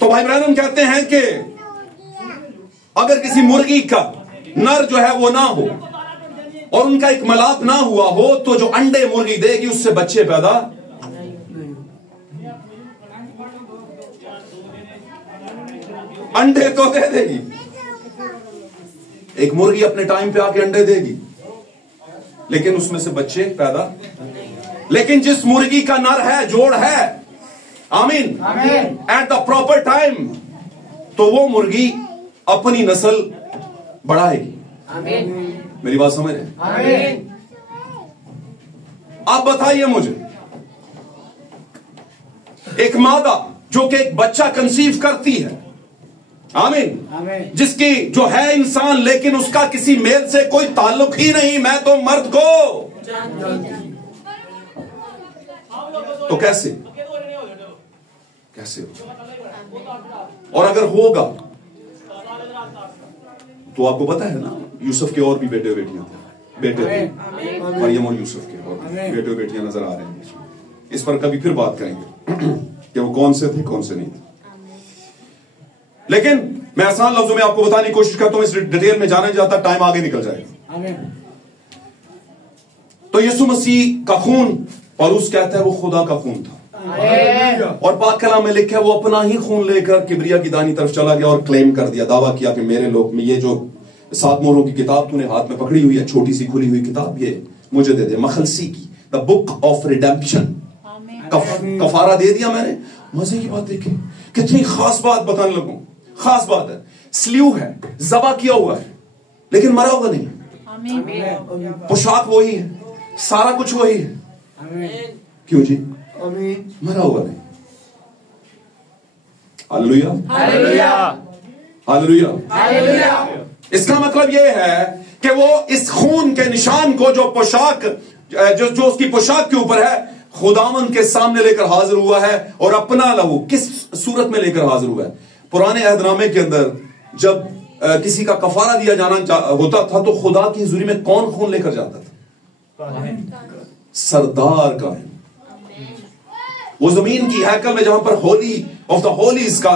तो भाई ब्रैनम कहते हैं कि अगर किसी मुर्गी का नर जो है वो ना हो और उनका एक मिलाप ना हुआ हो तो जो अंडे मुर्गी देगी उससे बच्चे पैदा, अंडे तो दे देगी, एक मुर्गी अपने टाइम पे आके अंडे देगी, लेकिन उसमें से बच्चे पैदा। लेकिन जिस मुर्गी का नर है, जोड़ है, आमीन, एट द प्रॉपर टाइम, तो वो मुर्गी अपनी नस्ल बढ़ाएगी। मेरी बात समझ रहे? आप बताइए मुझे, एक मादा जो कि एक बच्चा कंसीव करती है, आमीन, जिसकी जो है इंसान लेकिन उसका किसी मेल से कोई ताल्लुक ही नहीं, मैं तो मर्द को, तो कैसे और अगर होगा तो आपको पता है ना, यूसुफ के और भी बेटे बेटियां थे, बेटे थे, मरियम और यूसुफ के और बेटे बेटियां नजर आ रहे हैं। इस पर कभी फिर बात करेंगे कि वो कौन से थे कौन से नहीं थे, लेकिन मैं आसान लफ्जों में आपको बताने की कोशिश करता हूं, इस डिटेल में जाने जाता टाइम आगे निकल जाएगा। तो यीशु मसीह का खून, पौलुस कहता है वो खुदा का खून था, और पाक कलाम में लिखा है वो अपना ही खून लेकर किबरिया की दानी तरफ चला गया और क्लेम कर दिया, दावा किया कि मेरे लोग में ये जो 7 मोहरों की किताब तूने हाथ में पकड़ी हुई है, छोटी सी खुली हुई किताब, ये मुझे दे दे, मखलसी की, द बुक ऑफ रिडेम्पशन, कफारा दे दिया मैंने। मजे की बात देखिए, कितनी खास बात बताने लगूं, खास बात है, स्ल्यू है, जबा किया हुआ है, लेकिन मरा हुआ नहीं, पोशाक वही है, सारा कुछ वही है, क्यों जी? मरा हुआ नहीं। Hallelujah, hallelujah, hallelujah. इसका मतलब यह है कि वो इस खून के निशान को जो पोशाक जो उसकी पोशाक के ऊपर है, खुदावंद के सामने लेकर हाजिर हुआ है। और अपना लहू किस सूरत में लेकर हाजिर हुआ है? पुराने अहदनामे के अंदर जब किसी का कफारा दिया जाना होता था तो खुदा की हुजूरी में कौन खून लेकर जाता था? सरदार काहिन। वो जमीन की हैकल में जहां पर होली ऑफ द होलीज का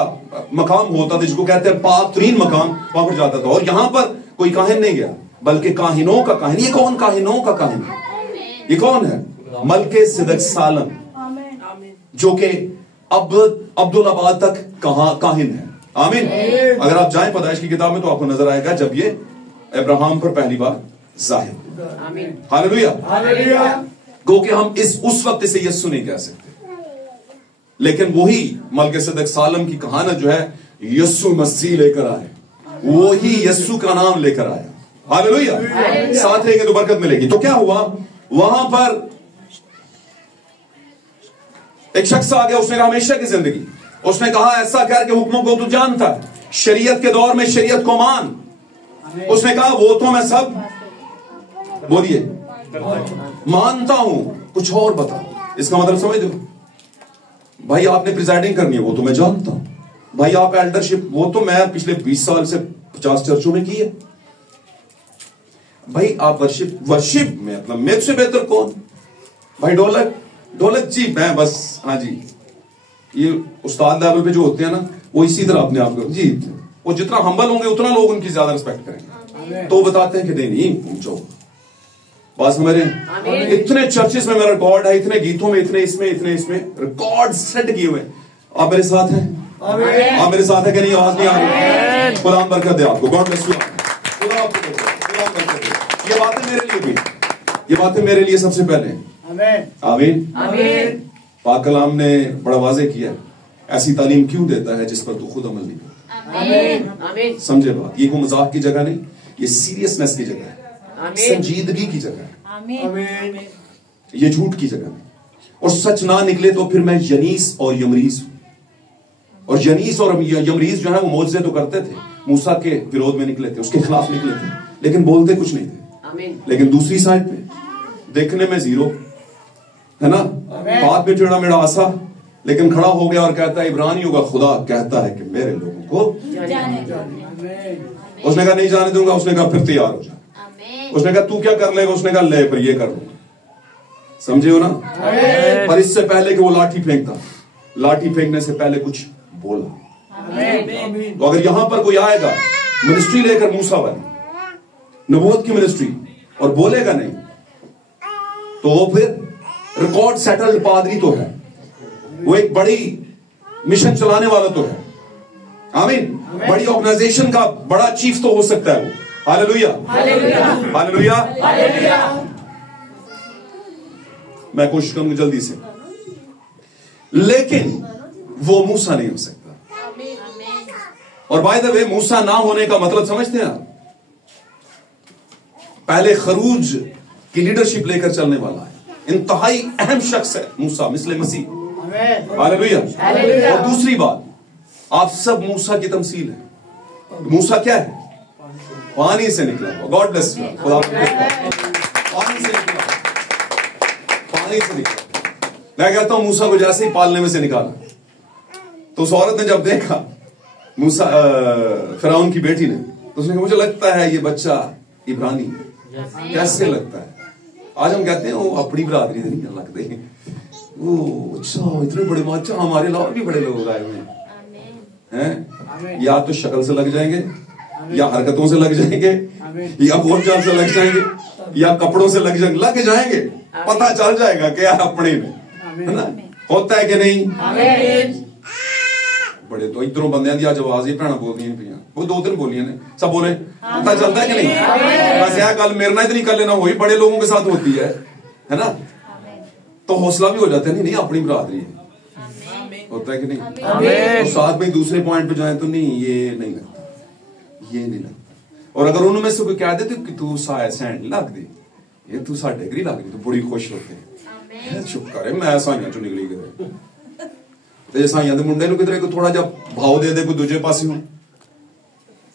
मकाम होता था, जिसको कहते हैं पाक तरीन मकाम, वहां पर जाता था। और यहां पर कोई काहिन नहीं गया, बल्कि काहिनों का काहिन। ये कौन काहिनों का काहिन है? ये कौन है? मलके सिदक सालम, जो कि अब्दुल्लाबाद तक काहिन है। आमीन। अगर आप जाएं पैदाइश की किताब में तो आपको नजर आएगा जब ये अब्राहम पर पहली बार जाहिर। हालेलुया, गो कि हम उस वक्त इसे यस्सु नहीं कह सकते, लेकिन वही मलके सिदक सालम की कहानत जो है यस्सु मसीह लेकर आए, वो ही यस्सु का नाम लेकर आया। हालेलुया। साथ रहेंगे तो बरकत मिलेगी। तो क्या हुआ वहां पर? एक शख्स आ गया, उसने कहा हमेशा की जिंदगी, उसने कहा ऐसा कर के हुक्मों को तू जानता है, शरीयत के दौर में शरीयत को मान। उसने कहा वो तो मैं सब बोलिए मानता हूं, कुछ और बता। इसका मतलब समझ दो भाई, आपने प्रिजाइडिंग करनी है वो तो मैं जानता हूं भाई, आप एल्डरशिप वो तो मैं पिछले 20 साल से 50 चर्चों में की है भाई। आप वर्शिप में मतलब मेरे से बेहतर कौन भाई? ढोलक जी मैं बस, हाँ जी, ये उस्ताद लेवल पे जो होते हैं ना, वो इसी तरह अपने आप को जी, वो जितना हम्बल होंगे उतना लोग उनकी ज्यादा रिस्पेक्ट करेंगे। तो बताते हैं कि नहीं पहुंचो, बस हमारे इतने चर्चेस में मेरा रिकॉर्ड है, इतने गीतों में, इतने इसमें रिकॉर्ड सेट किए हुए। आप मेरे साथ हैं? आप मेरे साथ है कि नहीं? आवाज नहीं आ रही? खुदा बरकत दे आपको, गॉड ब्लेस यू। खुदा आपको बरकत दे। ये बातें मेरे लिए भी, ये बातें मेरे लिए सबसे पहले। आमीन। पाक कलाम ने बड़ा वाज़ेह किया, ऐसी तालीम क्यों देता है जिस पर तू खुद अमल नहीं करता। समझे बात? ये कोई मजाक की जगह नहीं, ये सीरियसनेस की जगह है, संजीदगी की जगह है, ये झूठ की जगह नहीं। और सच ना निकले तो फिर मैं यनीस और यमरीज हूं। और यनीस और यमरीज जो है वो मौजज़े तो करते थे, मूसा के विरोध में निकले थे, उसके खिलाफ निकले थे, लेकिन बोलते कुछ नहीं थे। लेकिन दूसरी साइड पे देखने में जीरो है ना, हाथ में टेढ़ा मेढ़ा आसा, लेकिन खड़ा हो गया और कहता है इब्रानियों का खुदा कहता है कि मेरे लोगों को उसने कहा नहीं जाने दूंगा। उसने कहा फिर तैयार हो जा। उसने कहा तू क्या कर लेगा? उसने कहा ले पर ये कर लूंगा। समझे हो ना? पर इससे पहले कि वो लाठी फेंकता, लाठी फेंकने से पहले कुछ बोला। तो अगर यहां पर कोई आएगा मिनिस्ट्री लेकर, मूसा वाली नबूवत की मिनिस्ट्री, और बोलेगा नहीं, तो वो फिर रिकॉर्ड सेटल्ड पादरी तो है, वो एक बड़ी मिशन चलाने वाला तो है। आमीन। बड़ी ऑर्गेनाइजेशन का बड़ा चीफ तो हो सकता है वो। Hallelujah, hallelujah. मैं कोशिश करूंगा जल्दी से, लेकिन वो मूसा नहीं हो सकता। और बाय द वे, मूसा ना होने का मतलब समझते हैं आप? पहले खरूज की लीडरशिप लेकर चलने वाला है, इंतहाई अहम शख्स है मूसा मिस्ले मसीह। हालेलुया। और दूसरी बात, आप सब मूसा की तमसील है। मूसा क्या है? पानी से निकला हुआ। God bless you. पानी से निकला, पानी से निकला। मैं कहता हूं मूसा को जैसे ही पालने में से निकाला, तो उस औरत ने जब देखा मूसा फिरौन की बेटी ने, तो उसने कहा मुझे लगता है ये बच्चा इब्रानी है। कैसे लगता है? आज हम कहते हैं वो अपनी बरादरी नहीं लगते, वो अच्छा इतने बड़े, अच्छा हमारे अलावा भी बड़े लोग आए हुए हैं। या तो शक्ल से लग जाएंगे, या हरकतों से लग जाएंगे, या बोलचाल से लग जाएंगे, या कपड़ों से लग जाएंगे। पता चल जाएगा क्या अपने में, है ना? होता है कि नहीं? बड़े तो इधरों बंदे दी आज आवाज ही भैन बोलदियां पियां, वो 2-3 बोलियां ने, सब बोले। पता चलता है कि नहीं? बस यह गल मेरे नाल इतनी कर लेना हुई, बड़े लोगों के साथ होती है ना? तो हौसला भी हो जाता है, नहीं अपनी बरादरी है। होता है कि नहीं? तो साथ में दूसरे पॉइंट पे जाए तो नहीं, ये नहीं लगता, ये नहीं लगता। और अगर उनमें से कोई कह दे तो कि तू सैंड लग दे, ये तू साढ़े डिग्री लग गई, तो बड़ी खुश होते हैं। शुक्र है मैं साइयां चो निकली किधरे ते साइयां दे मुंडे नूं किधरे को थोड़ा जा भाव दे कोई दूजे पासे हो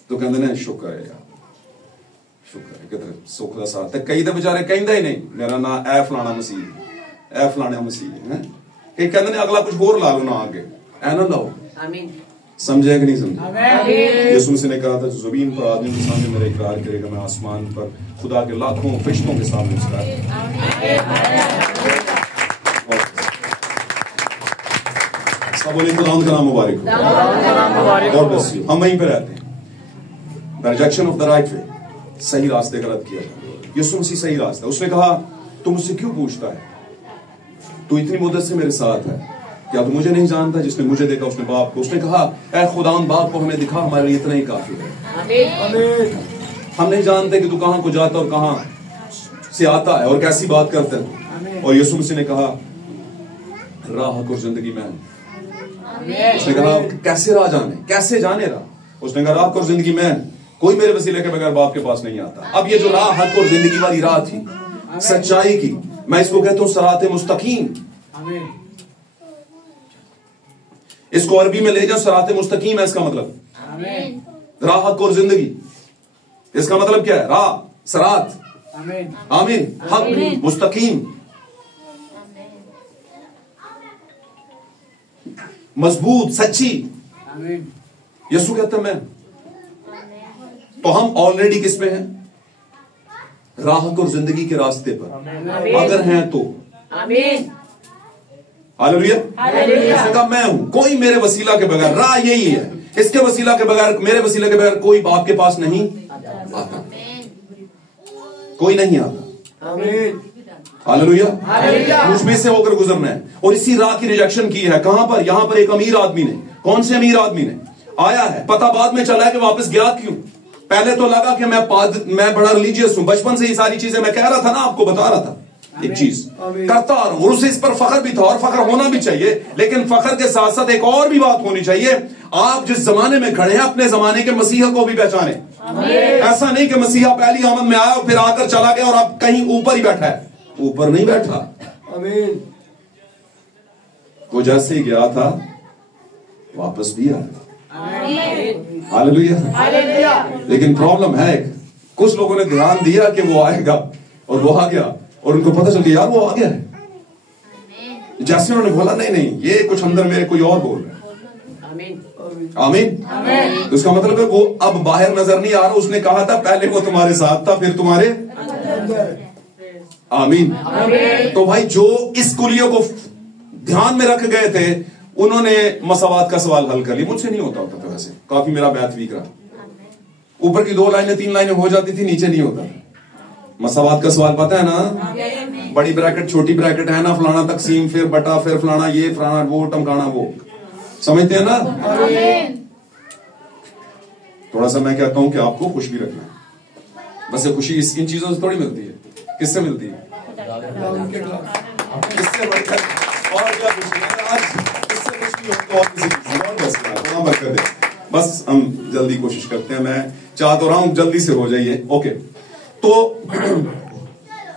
तो कहंदे ने शुक्र है यार, शुक्र है किधरे सुख दा साथ। ते कई ते बेचारे कहंदे ही नहीं मेरा नाम ए फलाना मसीह ए फलाना मसीह है, कई कहंदे ने अगला कुछ होर ला लो ना आगे, ऐ ना लाओ। आमीन। समझे कि नहीं समझे? यीशु मसीह ने कहा था ज़मीन पर आदमी के सामने मेरा इकरार करेगा, मैं आसमान पर खुदा के लाखों फरिश्तों के सामने उसका। सब बोले खुदावंद का नाम मुबारक हो। God bless you. हम वहीं पे रहते हैं। The rejection of the right way, सही रास्ते का रद्द किया। यीशु मसीह सही रास्ता। उसने कहा तू मुझसे क्यों पूछता है, तू इतनी मुद्दत से मेरे साथ है, क्या तू मुझे नहीं जानता? जिसने मुझे देखा उसने बाप को। उसने कहा ऐ खुदावंद बाप को हमें दिखा, हमारे लिए इतना ही काफी है। हम नहीं जानते कि तू कहां को जाता और कहां से आता है और कैसी बात करता है। और यीशु मसीह ने कहा राह और जिंदगी में। उसने कहा कैसे राह जाने, कैसे जाने राह? उसने कहा राह और जिंदगी में कोई मेरे वसीले के बगैर बाप के पास नहीं आता। अब ये जो राह हक और जिंदगी वाली राह थी सच्चाई की, मैं इसको कहता हूं सराते मुस्तकीम। इसको अरबी में ले जाओ, सराते मुस्तकीम है इसका मतलब। राह हक और जिंदगी, इसका मतलब क्या है? राह, सरात, आमीन, हक, मुस्तकीम, मजबूत, सच्ची। यीशु कहता मैं, तो हम ऑलरेडी किस पे हैं? राह और जिंदगी के रास्ते पर अगर हैं तो। हालेलुया। उसने कहा मैं हूं, कोई मेरे वसीला के बगैर, राह यही है, इसके वसीला के बगैर, मेरे वसीले के बगैर कोई बाप के पास नहीं आता, कोई नहीं आता। हालेलुया। मुझ में से होकर गुजरना है। और इसी राह की रिजेक्शन की है कहां पर? यहां पर एक अमीर आदमी ने। कौन से अमीर आदमी ने? आया है, पता बाद में चला है कि वापस गया क्यों। पहले तो लगा कि मैं बड़ा रिलीजियस हूं, बचपन से ये सारी चीजें मैं कह रहा था ना, आपको बता रहा था एक चीज करता आ रहा हूं, और उसे इस पर फख्र भी था और फख्र होना भी चाहिए। लेकिन फख्र के साथ साथ एक और भी बात होनी चाहिए, आप जिस जमाने में खड़े हैं अपने जमाने के मसीहा को भी पहचाने। ऐसा नहीं कि मसीहा पहली आमद में आया और फिर आकर चला गया और अब कहीं ऊपर ही बैठा है। ऊपर नहीं बैठा, वो जैसे ही गया था वापस भी आया। हालेलुया। लेकिन प्रॉब्लम है, कुछ लोगों ने ध्यान दिया कि वो आएगा और वो आ गया, और उनको पता चल गया यार वो आ गया है। जैसे उन्होंने बोला नहीं नहीं, ये कुछ अंदर मेरे कोई और बोल रहा है। आमीन। तो इसका मतलब है वो अब बाहर नजर नहीं आ रहा। उसने कहा था पहले वो तुम्हारे साथ था, फिर तुम्हारे। आमीन। तो भाई जो इस कुलियों को ध्यान में रख गए थे उन्होंने मसावात का सवाल हल कर लिया। मुझसे नहीं होता था वैसे, काफी मेरा बैत वीक रहा। ऊपर की 2 लाइनें 3 लाइनें हो जाती थी, नीचे नहीं होता। मसावात का सवाल पता है ना, बड़ी ब्रैकेट छोटी ब्रैकेट है ना, फलाना तकसीम फिर बटा फिर फलाना ये फलाना वो टमकाना वो, समझते हैं ना। थोड़ा सा मैं कहता हूं कि आपको खुश भी रखना है। बस ये खुशी इन चीजों से थोड़ी मिलती है। किससे मिलती है? किससे बढ़कर और क्या खुशी है आज? इससे खुशी हो तो और किसी चीज से। बस हम जल्दी कोशिश करते हैं, मैं चाह तो रहा हूं जल्दी से हो जाइए। ओके, तो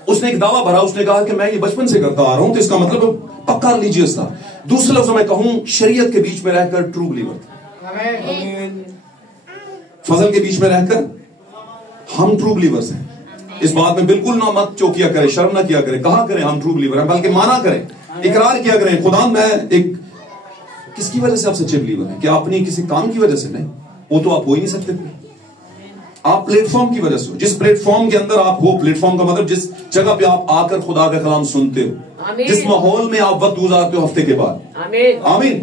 उसने एक दावा भरा, उसने कहा कि मैं ये बचपन से करता आ रहा हूं, तो इसका मतलब पक्का रिलीजियस था। दूसरे लफ्ज़ों में कहूं, शरीयत के बीच में रहकर ट्रू बिलीवर था। फजल के बीच में रहकर हम ट्रू बिलीवर्स हैं। इस बात में बिल्कुल ना मत चौकिया करें, शर्म ना किया करें, कहा करें हम ट्रू बिलीवर हैं, बल्कि माना करें, इकरार किया करें, खुदा मैं एक। किसकी वजह से आप सच्चे बिलीवर हैं? क्या अपनी किसी काम की वजह से? नहीं, वो तो आप हो ही नहीं सकते। आप प्लेटफॉर्म की वजह से हो। जिस प्लेटफॉर्म के अंदर आप हो, प्लेटफॉर्म का मतलब जिस जगह पे आप आकर खुदा का कलाम सुनते हो, जिस माहौल में आप वक्त गुजारते हो हफ्ते के बाद। आमीन।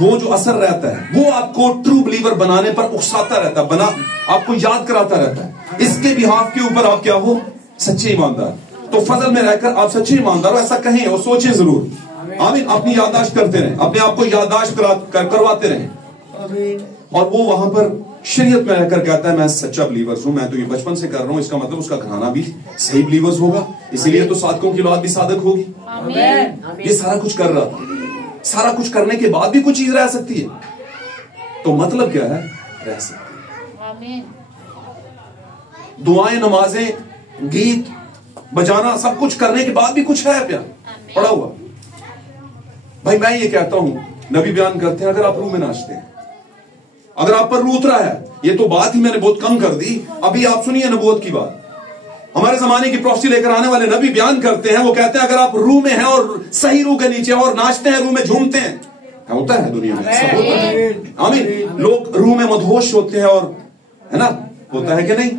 वो जो असर रहता है वो आपको ट्रू बिलीवर बनाने पर उकसाता रहता है, आपको याद कराता रहता है। इसके बिहाफ के ऊपर आप क्या हो? सच्चे ईमानदार। तो फजल में रहकर आप सच्चे ईमानदार हो, ऐसा कहें और सोचें जरूर। आमीन। अपनी याददाश्त करते रहें, अपने आप को याददाश्त करवाते रहें। और वो वहां पर शरीयत में रहकर कहता है मैं सच्चा बिलीवर्स हूं, मैं तो ये बचपन से कर रहा हूं, इसका मतलब उसका घराना भी सही बिलीवर्स होगा, इसीलिए तो सादकों की औलाद भी सादक होगी। ये सारा कुछ कर रहा था। सारा कुछ करने के बाद भी कुछ चीज रह सकती है, तो मतलब क्या है? रह सकती है। दुआएं, नमाजें, गीत, बजाना सब कुछ करने के बाद भी कुछ है प्यार पड़ा हुआ। भाई मैं ये कहता हूं, नबी बयान करते हैं अगर आप रूह में नाचते हैं, अगर आप पर रूह उतरा है, ये तो बात ही मैंने बहुत कम कर दी, अभी आप सुनिए नबूवत की बात। हमारे जमाने की प्रोफेसी लेकर आने वाले नबी बयान करते हैं, वो कहते हैं अगर आप रूह में हैं और सही रूह के नीचे और नाचते हैं, रूह में झूमते हैं, होता है दुनिया में, सब होता है। आमीन। लोग रूह में मदहोश होते हैं और, है ना, होता है कि नहीं?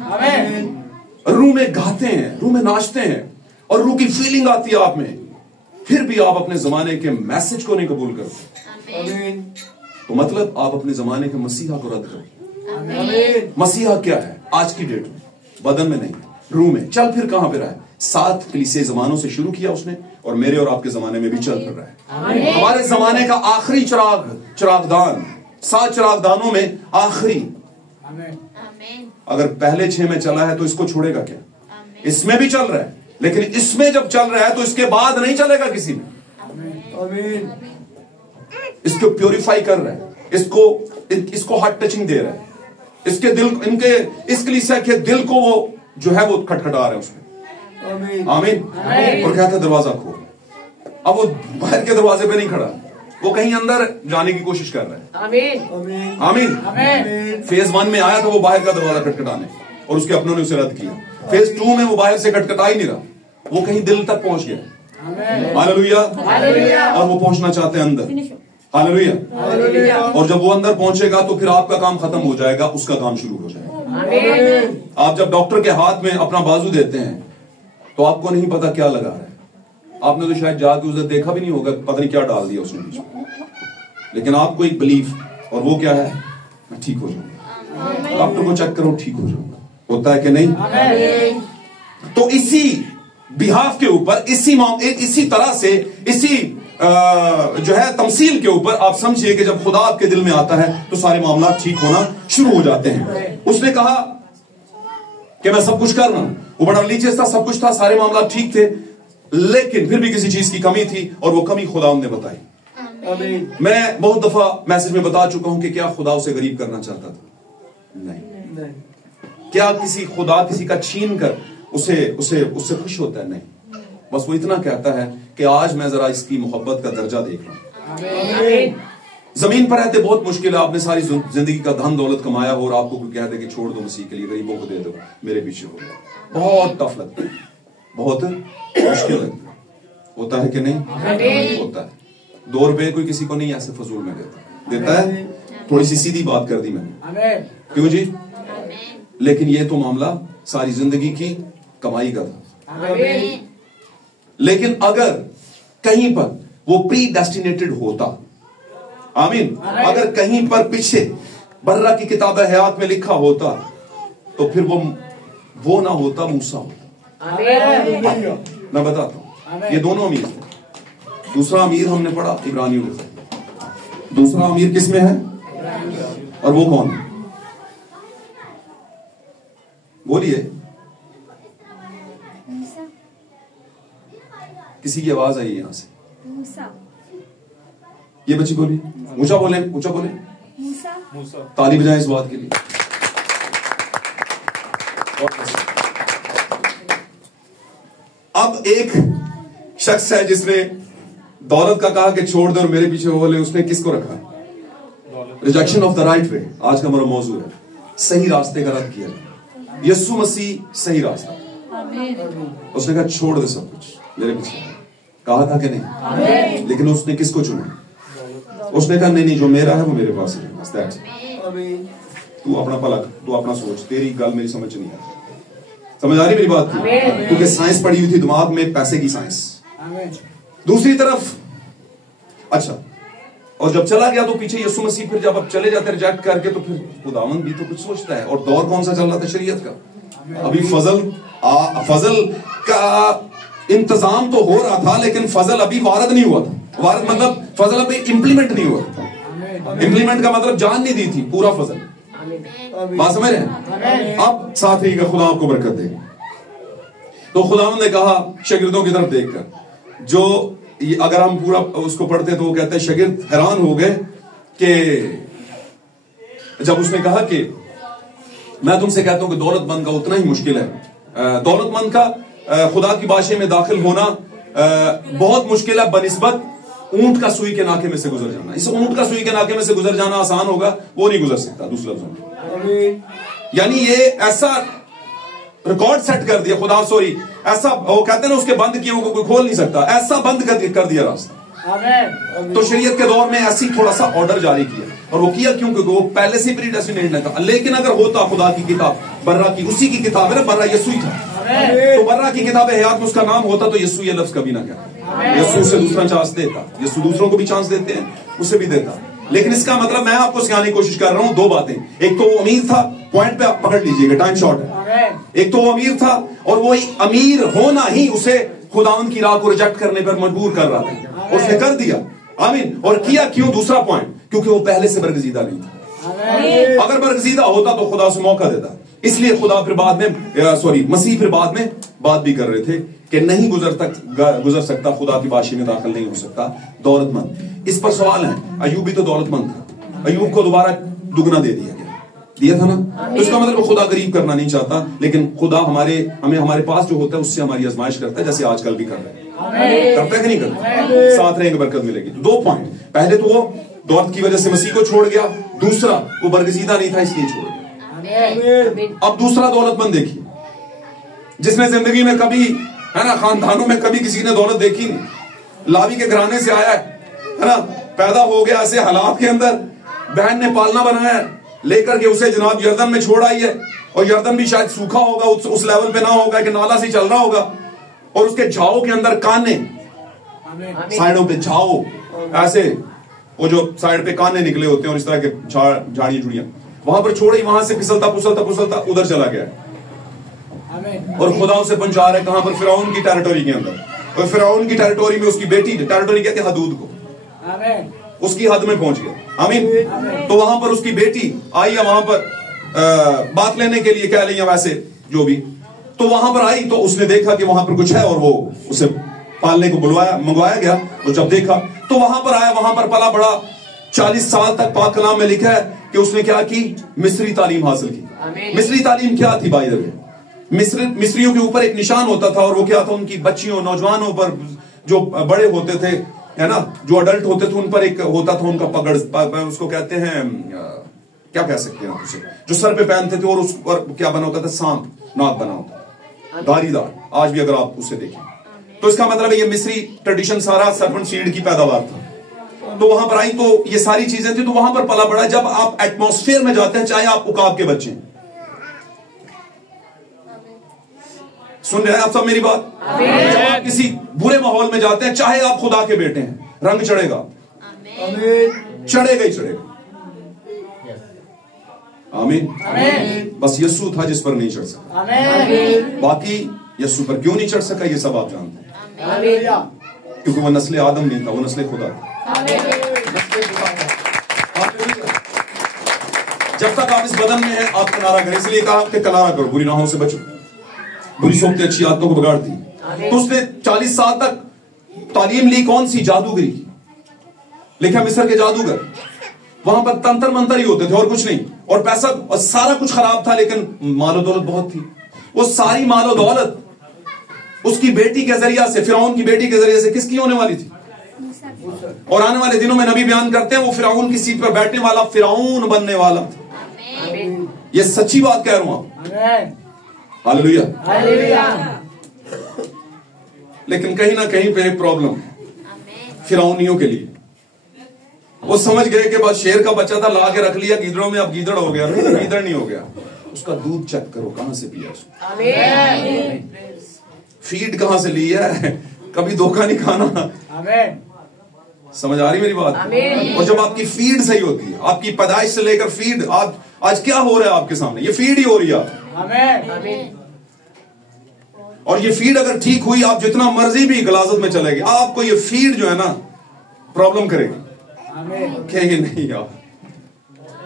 रूह में गाते हैं, रूह में नाचते हैं और रूह की फीलिंग आती है आप में, फिर भी आप अपने जमाने के मैसेज को नहीं कबूल करते, तो मतलब आप अपने जमाने के मसीहा को रद्द करते। मसीहा क्या है आज की डेट में? बदन में नहीं, रूह में। चल फिर कहां पे रहा है? 7 कलीसिया जमानों से शुरू किया उसने और मेरे और आपके जमाने में भी चल फिर रहा है। हमारे जमाने का आखिरी चिरागदान, 7 चिरागदानों में आखिरी, अगर पहले 6 में चला है तो इसको छोड़ेगा क्या? इसमें भी चल रहा है, लेकिन इसमें जब चल रहा है तो इसके बाद नहीं चलेगा किसी में। इसको प्योरीफाई कर रहा है, इसको हार्ट टचिंग दे रहा है, इसके दिल, इनके इस कलीसिया के दिल को वो जो है वो खटखटा रहा है उसमें। आमीन। और कहता है दरवाजा खोल। अब वो बाहर के दरवाजे पे नहीं खड़ा, वो कहीं अंदर जाने की कोशिश कर रहा है। आमीन। फेज 1 में आया तो वो बाहर का दरवाजा खटखटाने, और उसके अपनों ने उसे रद्द किया। फेज 2 में वो बाहर से खटखटा ही नहीं रहा, वो कहीं दिल तक पहुंच गया। हालेलुया। और वो पहुंचना चाहते हैं अंदर। हालेलुया। और जब वो अंदर पहुंचेगा तो फिर आपका काम खत्म हो जाएगा, उसका काम शुरू हो जाएगा। आप जब डॉक्टर के हाथ में अपना बाजू देते हैं तो आपको नहीं पता क्या लगा रहा है, आपने तो शायद जाके उसे देखा भी नहीं होगा, पता नहीं क्या डाल दिया उसने बीच में, लेकिन आपको एक बिलीफ, और वो क्या है? मैं ठीक हो जाऊंगा। डॉक्टर को चेक करो, ठीक हो जाऊंगा। होता है कि नहीं? तो इसी बिहाफ के ऊपर, इसी तरह से, इसी जो है तमसील के ऊपर आप समझिए कि जब खुदा आपके दिल में आता है तो सारे मामला ठीक होना शुरू हो जाते हैं। उसने कहा कि मैं सब कुछ कर रहा हूं, वो बड़ा रिलीजियस था, सब कुछ था, सारे मामला ठीक थे, लेकिन फिर भी किसी चीज की कमी थी, और वो कमी खुदा ने बताई। मैं बहुत दफा मैसेज में बता चुका हूं कि क्या खुदा उसे गरीब करना चाहता था? नहीं। क्या खुदा किसी का छीन कर उसे खुश होता है? नहीं। बस वो इतना कहता है कि आज मैं जरा इसकी मोहब्बत का दर्जा देख रहा हूं। जमीन पर रहते बहुत मुश्किल है, आपने सारी जिंदगी का धन दौलत कमाया हो और आपको कोई कह दे कि छोड़ दो मसीह के लिए, गरीबों को दे दो, मेरे पीछे हो गया, बहुत टफ लगता है, बहुत मुश्किल लगता है। होता है कि नहीं? होता है। 2 रुपए कोई किसी को नहीं ऐसे फजूल में देता है। थोड़ी सी सीधी बात कर दी मैंने, क्यों जी? लेकिन ये तो मामला सारी जिंदगी की कमाई का था। लेकिन अगर कहीं पर वो प्री डेस्टिनेटेड होता, आमीन, अगर कहीं पर पीछे बर्रा की किताब हयात में लिखा होता तो फिर वो ना होता, मूसा होता। मैं बताता हूं, ये दोनों अमीर थे। दूसरा अमीर हमने पढ़ा इब्रानियों में, दूसरा अमीर किसमें है? और वो कौन है? बोलिए, किसी की आवाज आई यहां से? ये बच्ची बोलिए, ऊंचा बोले, ऊंचा बोले। मूसा। ताली बजाएं इस बात के लिए। अब एक शख्स है जिसने दौलत का कहा कि छोड़ दो और मेरे पीछे बोले, उसने किसको रखा? Rejection of the right way. आज का हमारा मौजू है, सही रास्ते का रद्द किया। यीशु मसीह सही रास्ता, उसने कहा छोड़ दे सब कुछ, मेरे पीछे। कहा था कि नहीं? लेकिन उसने किसको चुना? उसने कहा नहीं, जो मेरा है वो मेरे पास है। तू अपना भला, तू अपना सोच, तेरी गल मेरी समझ नहीं आ रही। समझ आ रही मेरी बात? क्योंकि साइंस पढ़ी हुई थी दिमाग में, पैसे की साइंस। दूसरी तरफ अच्छा, और जब चला गया तो पीछे यीशु मसीह, फिर जब अब चले जाते रिजेक्ट करके, तो फिर खुदावंद भी तो कुछ सोचता है। और दौर कौन सा चल रहा था? शरीयत का। अभी फजल का इंतजाम तो हो रहा था, लेकिन फजल अभी वारद नहीं हुआ था। वारद मतलब फजल अभी इंप्लीमेंट नहीं हुआ था। इंप्लीमेंट का मतलब जान नहीं दी थी पूरा फजल। बात समझ रहे हैं? अब साथ ही का खुदा आपको बरकत दे। तो खुदावंद ने कहा शागिर्दों की तरफ देखकर, जो अगर हम पूरा उसको पढ़ते तो वो कहते हैं शागिर्द हैरान हो गए कि जब उसने कहा कि मैं तुमसे कहता हूं कि दौलतमंद का उतना ही मुश्किल है, दौलतमंद का खुदा की बादशाही में दाखिल होना बहुत मुश्किल है बनिस्बत ऊंट का सुई के नाके में से गुजर जाना। इस ऊंट का सुई के नाके में से गुजर जाना आसान होगा, वो नहीं गुजर सकता। दूसरे लफ्जों में यानी ये ऐसा रिकॉर्ड सेट कर दिया खुदा, सॉरी ऐसा वो कहते हैं ना उसके बंद किए वो कोई खोल नहीं सकता, ऐसा बंद कर दिया रास्ता। तो शरीयत के दौर में ऐसी थोड़ा सा ऑर्डर जारी किया, और वो किया क्यों? क्योंकि वो पहले से प्रीडेस्टिनेट नहीं था। लेकिन अगर होता खुदा की किताब बर्रा की, उसी की किताब है ना, बर्रा यसू ही था, तो बर्रा की किताब हयात में उसका नाम होता तो यसू ये लफ्ज कभी ना कहता। यसू से दूसरा चांस देता, यसू दूसरों को भी चांस देते हैं, उसे भी देता। लेकिन इसका मतलब मैं आपको सिखाने की कोशिश कर रहा हूं दो बातें। एक तो वो अमीर था, पॉइंट पे आप पकड़ लीजिएगा, टाइम शॉर्ट है। एक तो वो अमीर था और वो अमीर होना ही उसे खुदावंद की राह को रिजेक्ट करने पर मजबूर कर रहा था, उसने कर दिया। आमीन। और किया क्यों? दूसरा पॉइंट, क्योंकि वो पहले से बरगजीदा नहीं था। अगर बरगजीदा होता तो खुदा उसे मौका देता। इसलिए खुदा फिर बाद में मसीह फिर बाद में बात भी कर रहे थे कि नहीं गुजर सकता, खुदा की बादशाही में दाखिल नहीं हो सकता दौलतमंद। इस पर सवाल है, अयूब भी तो दौलतमंद था, अयूब को दोबारा दुगना दे दिया था ना। तो इसका मतलब खुदा गरीब करना नहीं चाहता, लेकिन खुदा हमें हमारे पास जो होता है उससे हमारी आजमाइश करता है, जैसे आजकल भी कर रहे हैं। करते हैं कि नहीं करते? साथ रहेंगे, बरकत मिलेगी। तो दो पॉइंट, पहले तो वो दौलत की वजह से मसीह को छोड़ गया, दूसरा वो बरगजीदा नहीं था इसलिए छोड़ गया। अब दूसरा दौलतमंद देखिए, जिसने जिंदगी में कभी, है ना, खानदानों में कभी किसी ने दौलत देखी नहीं, लावी के घराने से आया है ना, पैदा हो गया ऐसे हालात के अंदर, बहन ने पालना बनाया, लेकर के उसे जनाब यर्दन में छोड़ आई है, और यर्दन भी शायद सूखा होगा, उस लेवल पे ना होगा कि नाला से चल रहा होगा, और उसके झाओ के अंदर काने, साइडों पे झाओ, ऐसे वो जो साइड पे काने निकले होते हैं और इस तरह के झाड़ियां जुड़ियां, वहां पर छोड़ी, वहां से फिसलता पुसलता उधर चला गया, और खुदा उसे पहुंचा रहा है कहां पर? फिरौन की टेरिटोरी के अंदर। और फिरौन की टेरिटोरी में उसकी बेटी, टेरिटोरी कहते हैं हदूद को, उसकी हद में पहुंच गया। आमीन। तो वहां पर उसकी बेटी आई है, वहां पर बात लेने के लिए, कह रही है वैसे जो भी, तो वहां पर आई तो उसने देखा कि वहां पर कुछ है, और वो उसे पालने को मंगवाया गया। तो जब देखा तो वहां पर आया, वहां पर पला बड़ा, 40 साल तक पाक कलाम में लिखा है कि उसने क्या की? मिस्री तालीम हासिल की। मिस्री तालीम क्या थी बाय द वे? मिस्रियों के ऊपर एक निशान होता था, और वो क्या था? उनकी बच्चियों, नौजवानों पर, जो बड़े होते थे, है ना, जो अडल्ट होते थे, उन पर एक होता था उनका पगड़, उसको कहते हैं, क्या कह सकते हैं उसे, जो सर पे पहनते थे, और उस पर क्या बना होता था? सांप, नाक बना होता, धारीदार। आज भी अगर आप उसे देखें तो इसका मतलब है ये मिस्री ट्रेडिशन सारा सर्पेंट सीड की पैदावार था। तो वहां पर आई तो ये सारी चीजें थी, तो वहां पर पला बड़ा। जब आप एटमॉस्फेयर में जाते हैं, चाहे आप उकाब के बच्चे, सुन रहे हैं आप सब मेरी बात? जब आप किसी बुरे माहौल में जाते हैं, चाहे आप खुदा के बेटे हैं, रंग चढ़ेगा, चढ़ेगा ही चढ़ेगा। आमीन। बस यीशु था जिस पर नहीं चढ़ सका, बाकी यीशु पर क्यों नहीं चढ़ सका ये सब आप जानते हैं, क्योंकि वो नस्ले आदम नहीं था, वो नस्ले खुदा था। जब तक आप इस बदन में हैं, आप कनारा करें। इसलिए कहा कि कनारा करो, बुरी राहों से बचो, बुरी सोचते अच्छी आदतों को बिगाड़ती। तो उसने 40 साल तक तालीम ली, कौन सी? जादूगरी। लिखा मिस्र के जादूगर, वहां पर तंत्र मंत्र ही होते थे और कुछ नहीं, और पैसा और सारा कुछ खराब था, लेकिन मालो दौलत बहुत थी। वो सारी मालो दौलत उसकी बेटी के जरिया से, फिरौन की बेटी के जरिए से किसकी होने वाली थी? और आने वाले दिनों में नबी बयान करते हैं वो फिरौन की सीट पर बैठने वाला फिरौन बनने वाला था। ये सच्ची बात कह रहा हूं आप। हालेलुया। लेकिन कहीं ना कहीं पे प्रॉब्लम फिरौनियों के लिए। वो समझ गए कि बस शेर का बच्चा था, ला के रख लिया गीदड़ों में, अब गीदड़ हो गया। गीदड़ नहीं हो गया, उसका दूध चेक करो कहां से पिया उसने, फीड कहां से ली है, कभी धोखा नहीं खाना। समझ आ रही मेरी बात? और जब आपकी फीड सही होती है, आपकी पैदाइश से लेकर फीड, आप आज क्या हो रहा है आपके सामने, ये फीड ही हो रही है। और ये फीड अगर ठीक हुई, आप जितना मर्जी भी गलाजत में चलेगी, आपको ये फीड जो है ना प्रॉब्लम करेगी। कहेंगे नहीं यार,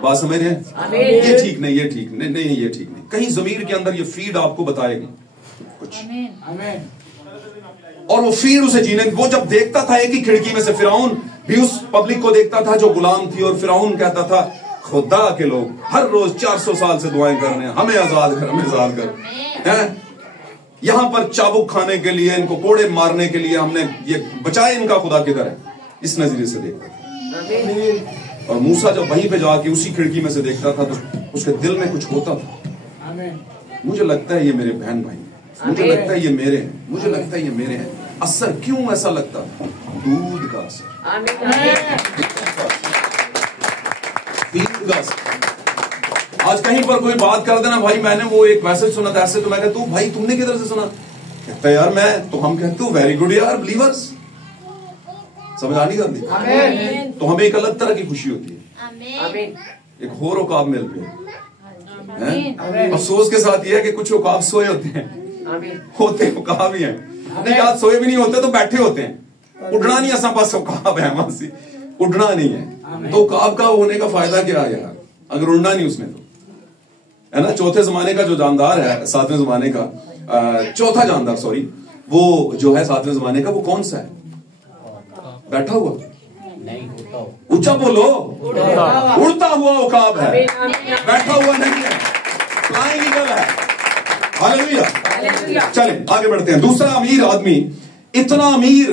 बात समझ रहे हैं, ये ठीक नहीं, ये ठीक नहीं, नहीं ये ठीक नहीं। कहीं जमीर के अंदर ये फीड आपको बताएगी कुछ, और वो फीड उसे जीने। वो जब देखता था एक ही खिड़की में से, फिरौन भी उस पब्लिक को देखता था जो गुलाम थी, और फिरौन कहता था खुदा के लोग हर रोज 400 साल से दुआएं कर रहे हैं, हमें आजाद कर, हमें आजाद कर। यहां पर चाबुक खाने के लिए, इनको कोड़े मारने के लिए हमने ये बचाए, इनका खुदा किधर है, इस नजरिए से देखता था। और मूसा जब वहीं पे जाके उसी खिड़की में से देखता था तो उसके दिल में कुछ होता था। मुझे लगता है ये मेरे बहन भाई हैं, मुझे लगता है ये मेरे हैं, मुझे लगता है ये मेरे हैं। असर क्यों ऐसा लगता? दूध का असर, दूध का असर। आज कहीं पर कोई बात कर देना, भाई मैंने वो एक मैसेज सुना था ऐसे, तो मैं कहता हूँ भाई तुमने किधर से सुना? कहता है यार मैं, तो हम कहते हो वेरी गुड यार बिलीवर्स। समझ आ नहीं करती? तो हमें एक अलग तरह की खुशी होती है, एक होर औकाब मिल रही है। अफसोस के साथ यह है कि कुछ औकाब सोए होते हैं, होते औकाब ही हैं, नहीं यार सोए भी नहीं होते तो बैठे होते हैं। उड़ना नहीं, ऐसा पास औकाब है वहां से, उड़ना नहीं है। तो औकाब का होने का फायदा क्या है यार, अगर उड़ना नहीं उसमें तो, है ना। चौथे जमाने का जो जानदार है, सातवें जमाने का चौथा जानदार, सॉरी, वो जो है सातवें जमाने का, वो कौन सा है? बैठा हुआ नहीं, ऊंचा बोलो, उड़ता हुआ औकाब है, बैठा हुआ नहीं है, फ्लाइंग ईगल है। हालेलुया। चलें आगे बढ़ते हैं। दूसरा अमीर आदमी, इतना अमीर,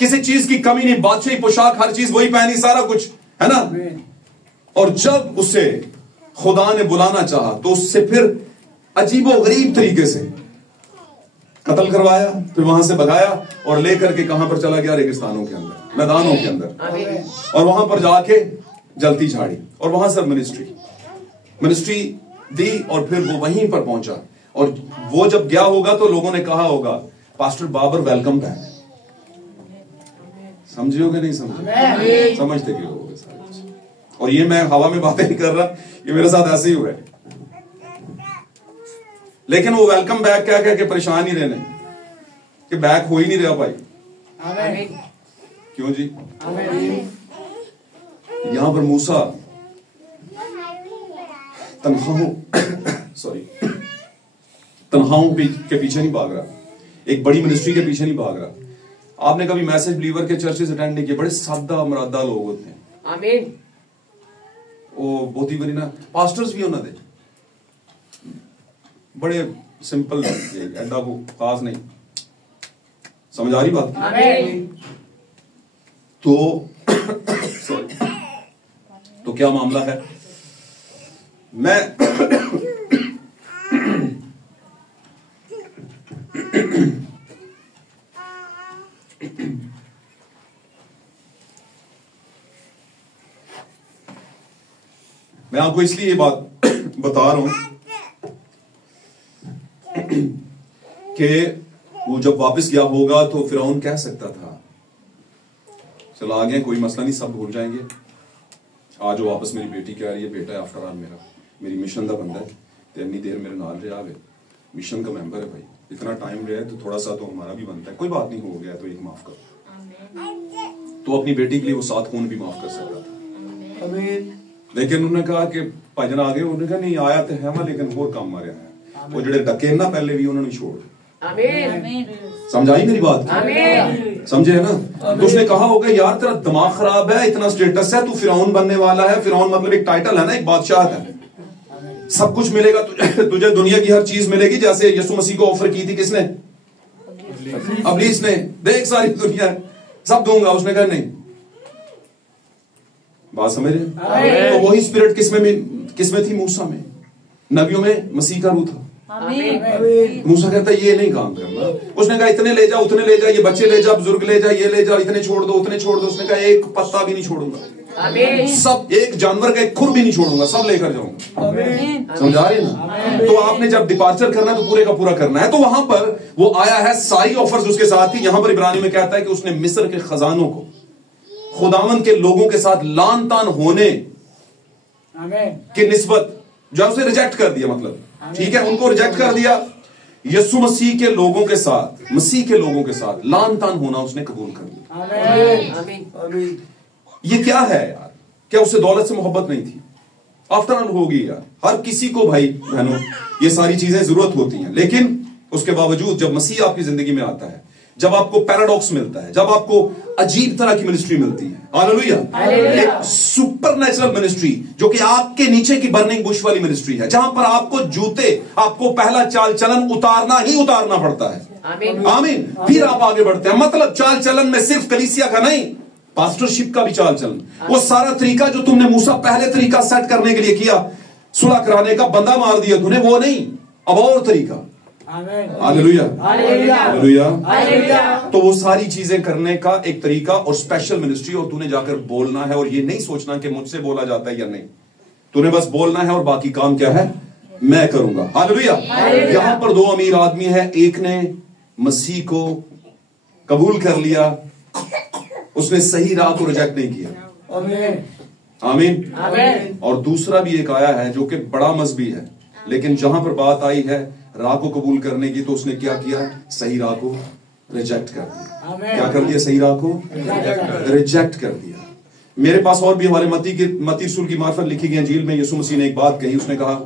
किसी चीज की कमी नहीं, बादशाही पोशाक हर चीज वही पहनी, सारा कुछ, है ना। और जब उसे खुदा ने बुलाना चाहा तो उससे फिर अजीबो गरीब तरीके से कत्ल करवाया, फिर वहां से भगाया और लेकर के कहां पर चला गया? रेगिस्तानों के अंदर, मैदानों के अंदर, और वहां पर जाके जलती झाड़ी, और वहां से मिनिस्ट्री दी, और फिर वो वहीं पर पहुंचा। और वो जब गया होगा तो लोगों ने कहा होगा, पास्टर बाबर वेलकम बैक। समझे हो कि नहीं समझे? समझते क्यों होगे सारे कुछ। और ये मैं हवा में बातें नहीं कर रहा, ये मेरे साथ ऐसे ही हुआ है। लेकिन वो वेलकम बैक क्या कह के परेशान ही रहने कि बैक हो ही नहीं रहा भाई। क्यों जी? यहां पर मूसा तनख्वाहों के पीछे नहीं भाग रहा, एक बड़ी मिनिस्ट्री के पीछे नहीं भाग रहा। आपने कभी मैसेज बिलीवर के चर्चेस अटेंड नहीं किए? बड़े सादा मरादा लोग होते हैं। आमीन। वो बहुत ही बड़ी ना, पास्टर्स भी उन्होंने बड़े सिंपल, ऐसा को खास नहीं। समझ आ रही बात? तो क्या मामला है? मैं मैं आपको इसलिए ये बात बता रहा हूं कि वो जब वापस गया होगा तो फिरौन कह सकता था चलो आ गए, कोई मसला नहीं, सब भूल जाएंगे। आज वो वापस मेरी बेटी कह रही है, बेटा है आफ्टर ऑल मेरी मिशन का बंदा है, तो इतनी देर मेरे नाल रहा है, मिशन का मेंबर है भाई, इतना टाइम रहा है तो थोड़ा सा तो हमारा भी बनता है, कोई बात नहीं, हो गया तो एक माफ करो। तो अपनी बेटी के लिए वो 7 खून भी माफ कर सकता था। लेकिन उन्होंने कहा कि भजन आ गए, उन्होंने कहा नहीं आया तो है, लेकिन होर काम मारिया है, वो जेडे डके ना पहले भी उन्होंने छोड़। समझाई मेरी बात? समझे है ना? तो उसने कहा होगा यार तेरा दिमाग खराब है, इतना स्टेटस है, तू फिरौन बनने वाला है। फिरौन मतलब एक टाइटल है ना, एक बादशाह है, सब कुछ मिलेगा तुझे दुनिया की हर चीज मिलेगी। जैसे यीशु मसीह को ऑफर की थी किसने? इब्लीस ने, देख सारी दुनिया सब दूंगा, उसने कहा नहीं। बात समझ रहे? तो वही स्पिरिट किसमें थी? मूसा में, नबियों में मसीह का रूह था। मूसा कहता है ये नहीं काम करना। उसने कहा इतने ले जा, उतने ले जा, ये बच्चे ले जा, बुजुर्ग ले जा, ये ले जा, इतने छोड़ दो, उतने छोड़ दो। उसने कहा एक पत्ता भी नहीं छोड़ूंगा, सब, एक जानवर का एक खुर भी नहीं छोड़ूंगा, सब लेकर जाऊंगा। समझा रहे ना? तो आपने जब डिपार्चर करना है तो पूरे का पूरा करना है। तो वहां पर वो आया है, सारी ऑफर्स उसके साथ थी। यहां पर इब्रानी में कहता है कि उसने मिस्र के खजानों को खुदावन के लोगों के साथ लान तान होने की निस्बत जो उसे रिजेक्ट कर दिया, मतलब ठीक है, उनको रिजेक्ट कर दिया। यीशु मसीह के लोगों के साथ, मसीह के लोगों के साथ लान तान होना उसने कबूल कर लिया। ये क्या है यार? क्या उसे दौलत से मोहब्बत नहीं थी? आफ्टर ऑल होगी यार, हर किसी को भाई बहनों ये सारी चीजें जरूरत होती हैं। लेकिन उसके बावजूद जब मसीह आपकी जिंदगी में आता है, जब आपको पैराडॉक्स मिलता है, जब आपको अजीब तरह की मिनिस्ट्री मिलती है। हालेलुया। एक सुपरनेचुरल मिनिस्ट्री जो कि आपके नीचे की बर्निंग बुश वाली मिनिस्ट्री है, जहां पर आपको जूते, आपको पहला चाल चलन उतारना ही उतारना पड़ता है। आमीन। फिर आप आगे बढ़ते हैं। मतलब चाल चलन में सिर्फ कलीसिया का नहीं, पास्टरशिप का भी चाल चलन, वो सारा तरीका जो तुमने मूसा पहले तरीका सेट करने के लिए किया, सुलह कराने का, बंदा मार दिया तूने, वो नहीं, अब और तरीका। Hallelujah, hallelujah. तो वो सारी चीजें करने का एक तरीका और स्पेशल मिनिस्ट्री, और तूने जाकर बोलना है, और ये नहीं सोचना कि मुझसे बोला जाता है या नहीं, तूने बस बोलना है और बाकी काम क्या है मैं करूंगा। हालेलुया। यहां पर दो अमीर आदमी है, एक ने मसीह को कबूल कर लिया, उसने सही राह को रिजेक्ट नहीं किया। आमीन। और दूसरा भी एक आया है जो कि बड़ा मजहबी है, लेकिन जहां पर बात आई है राह को कबूल करने की, तो उसने क्या किया, सही राह को रिजेक्ट कर दिया। क्या कर दिया, सही राह को रिजेक्ट कर दिया। मेरे पास और भी हमारे मती रसूल की मार्फत लिखी गई अंजील में यीशु मसीह ने एक बात कही, उसने कहा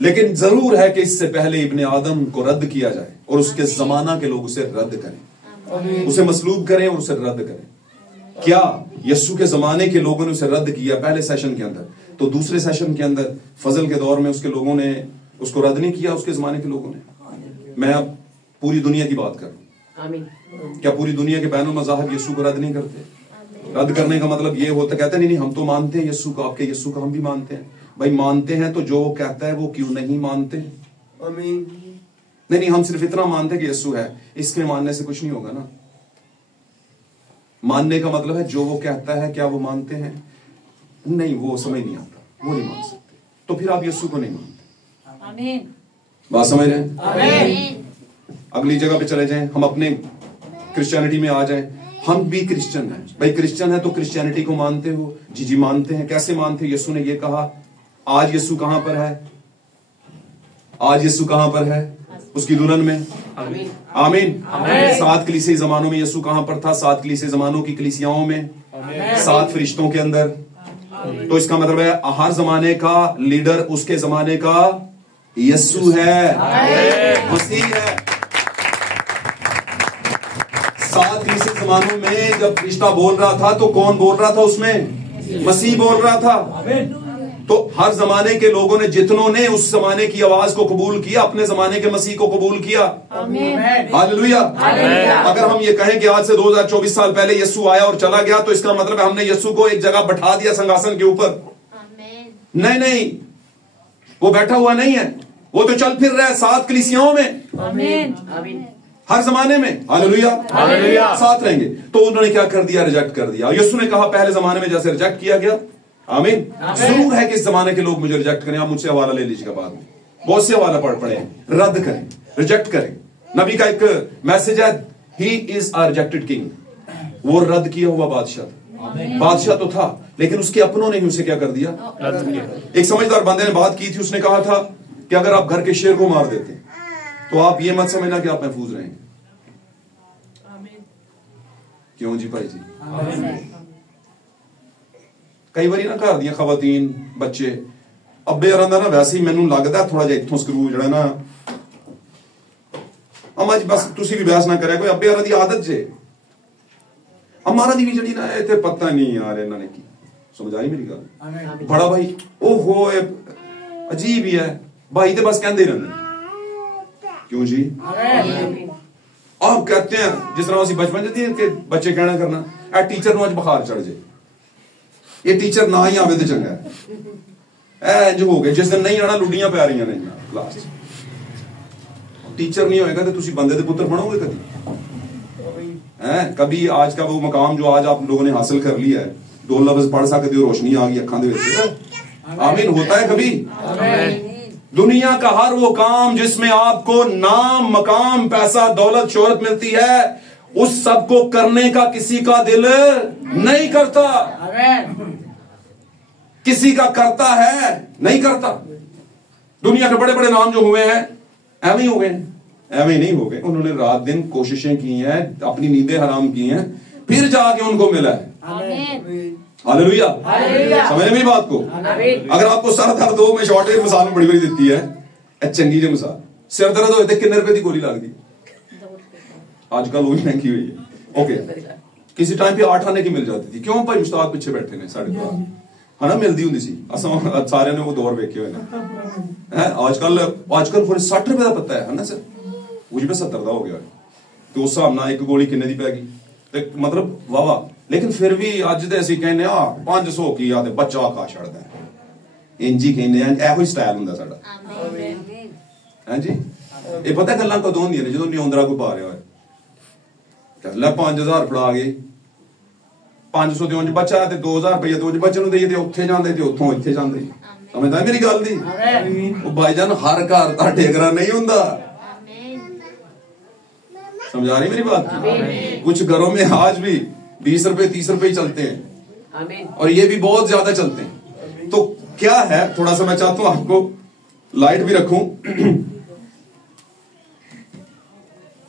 लेकिन जरूर है कि इससे पहले इब्ने आदम को रद्द किया जाए और उसके जमाना के लोग उसे रद्द करें, उसे मसलूब करें और उसे रद्द करें। क्या यीशु के जमाने के लोगों ने उसे रद्द किया पहले सेशन के अंदर, तो दूसरे सेशन के अंदर फजल के दौर में उसके लोगों ने उसको रद्द नहीं किया, उसके जमाने के लोगों ने। मैं अब पूरी दुनिया की बात करूं, क्या पूरी दुनिया के बैनुल मज़ाहिब यीशु को रद्द नहीं करते? रद्द करने का मतलब ये होता, कहते नहीं हम तो मानते हैं यीशु को, आपके यीशु को हम भी मानते हैं। भाई मानते हैं तो जो वो कहता है वो क्यों नहीं मानते? नहीं हम सिर्फ इतना मानते हैं कि यीशु है, इसके मानने से कुछ नहीं होगा ना। मानने का मतलब है जो वो कहता है, क्या वो मानते हैं? नहीं, वो समझ नहीं आता, वो नहीं मान सकते, तो फिर आप यीशु को नहीं मानते। आमीन। बात समझ रहे हैं? अगली जगह पे चले जाएं, हम अपने क्रिश्चियनिटी में आ जाएं। हम भी क्रिश्चियन हैं, भाई क्रिश्चियन है तो क्रिश्चियनिटी को मानते हो? जी मानते हैं। कैसे मानते हैं? यीशु ने ये कहा, आज यीशु कहां पर है? आज यीशु कहां पर है? उसकी दुल्हन में। आमीन। 7 कलीसियाई जमानों में यीशु कहां पर था? 7 कलीसियाई जमानों की कलीसियाओं में, 7 फरिश्तों के अंदर। तो इसका मतलब है हर जमाने का लीडर उसके जमाने का यीशु है, मसीह है। 7 कलीसियाई जमानों में जब फरिश्ता बोल रहा था तो कौन बोल रहा था उसमें? मसीह बोल रहा था। तो हर जमाने के लोगों ने, जितनों ने उस जमाने की आवाज को कबूल किया, अपने जमाने के मसीह को कबूल किया। हालेलुया। अगर हम ये कहें कि आज से 2024 साल पहले यीशु आया और चला गया, तो इसका मतलब है हमने यीशु को एक जगह बैठा दिया सिंहासन के ऊपर। नहीं, वो बैठा हुआ नहीं है, वो तो चल फिर रहा है 7 कलीसियाओं में, हर जमाने में। हालेलुया। साथ रहेंगे। तो उन्होंने क्या कर दिया? रिजेक्ट कर दिया। यीशु ने कहा पहले जमाने में जैसे रिजेक्ट किया गया, आमीन, जरूर है कि इस जमाने के लोग मुझे रिजेक्ट करें। आप मुझसे हवाला ले लीजिएगा बाद में, बहुत से हवाला पढ़े, रद्द करें, रिजेक्ट करें। नबी का एक मैसेज है, he is a rejected king. वो रद्द किया हुआ बादशाह तो था, लेकिन उसके अपनों ने ही उसे क्या कर दिया? रद्द किया। एक समझदार बंदे ने बात की थी, उसने कहा था कि अगर आप घर के शेर को मार देते तो आप ये मत समझना कि आप महफूज रहेंगे। क्यों जी भाई जी? कई बार ना घर दियां खवातीन बच्चे अब्बे यार ना वैसे ही मैनू लगदा थोड़ा जिहा इत्थों स्क्रू जिहड़ा ना अम्मा जी बस तुसी भी बहस ना करे कोई अब्बे यार दी आदत जे अम्मा दी भी जिहड़ी ना इत्थे पता नहीं यार इन्हां ने की समझ आई मेरी गल। बड़ा भाई ओहो अजीब ही है भाई, तो बस कहते रहंदे क्यों जी? आप कहते हैं जिस तरह असं बचपन के बच्चे कहना करना ए टीचर नूं अज बुखार चढ़ जाए, ये टीचर ना ही आवे तो चंगा है। जो हो गए जिस दिन नहीं आना लुडियां पै रही ने क्लास च। टीचर नहीं होएगा तो तुसी बंदे दे पुत्र बनोगे कभी? कभी आज का वो मकाम जो आज आप लोगों ने हासिल कर लिया है, 2 लफ्ज पढ़ सकते हो, रोशनी आ गई अखां दे विच। आमीन। होता है कभी? दुनिया का हर वो काम जिसमें आपको नाम, मकाम, पैसा, दौलत, शोहरत मिलती है, उस सब को करने का किसी का दिल नहीं करता। किसी का करता है? नहीं करता। दुनिया के बड़े बड़े नाम जो हुए हैं एवं ही हो गए? एवं नहीं हो गए। उन्होंने रात दिन कोशिशें की हैं, अपनी नींदें हराम की हैं, फिर जाके उनको मिला है। हालेलुया। समझ मेरी बात को? अगर आपको सर दर्द हो, मैं शॉर्ट मिसाल में बड़ी बड़ी देती है, चंगी जी मिसाल, सिर दर्द हो कितने रुपए की गोली लगती? आजकल वही महंगी हुई है। ओके, किसी टाइम पे 8 आने की मिल जाती थी। क्यों भाई मुश्ताक पीछे बैठे ने साढ़े 12 है ना, मिलती होंगी सी अस सारे ने वो दौर वेखे हुए हैं। आजकल फिर 60 रुपए का पता है ना सर, मुझे पे 70 का हो गया तो उस हिसाब ना एक गोली किन्ने दी पैगी ते मतलब वाह वाह। लेकिन फिर भी अज तो असं कहने 500 की या बच्चा खा छड़ता है इंजी कहने एहो स्टाइल होंगे साडा है जी। ये पता गल्लां कदों होंदियां ने जो न्योंदरा कोई पा रहा है लै 5000 फड़ा गए 500 ਦੇ ਉਂਝ ਬੱਚਾ ਤੇ 2000 ਰੁਪਏ ਤੇ ਉਂਝ ਬੱਚੇ ਨੂੰ ਦੇਈਏ ਤੇ ਉੱਥੇ ਜਾਂਦੇ ਤੇ ਉੱਥੋਂ ਇੱਥੇ ਜਾਂਦੇ। ਸਮਝਦਾ ਮੇਰੀ ਗੱਲ ਦੀ? ਉਹ ਭਾਈਜਾਨ ਹਰ ਘਰ ਦਾ ਠੇਕਰਾ नहीं ਹੁੰਦਾ। समझा रही मेरी बात? कुछ घरों में आज भी 20 रुपए 30 रुपए ही चलते हैं और ये भी बहुत ज्यादा चलते हैं। तो क्या है, थोड़ा सा मैं चाहता हूं आपको लाइट भी रखूं।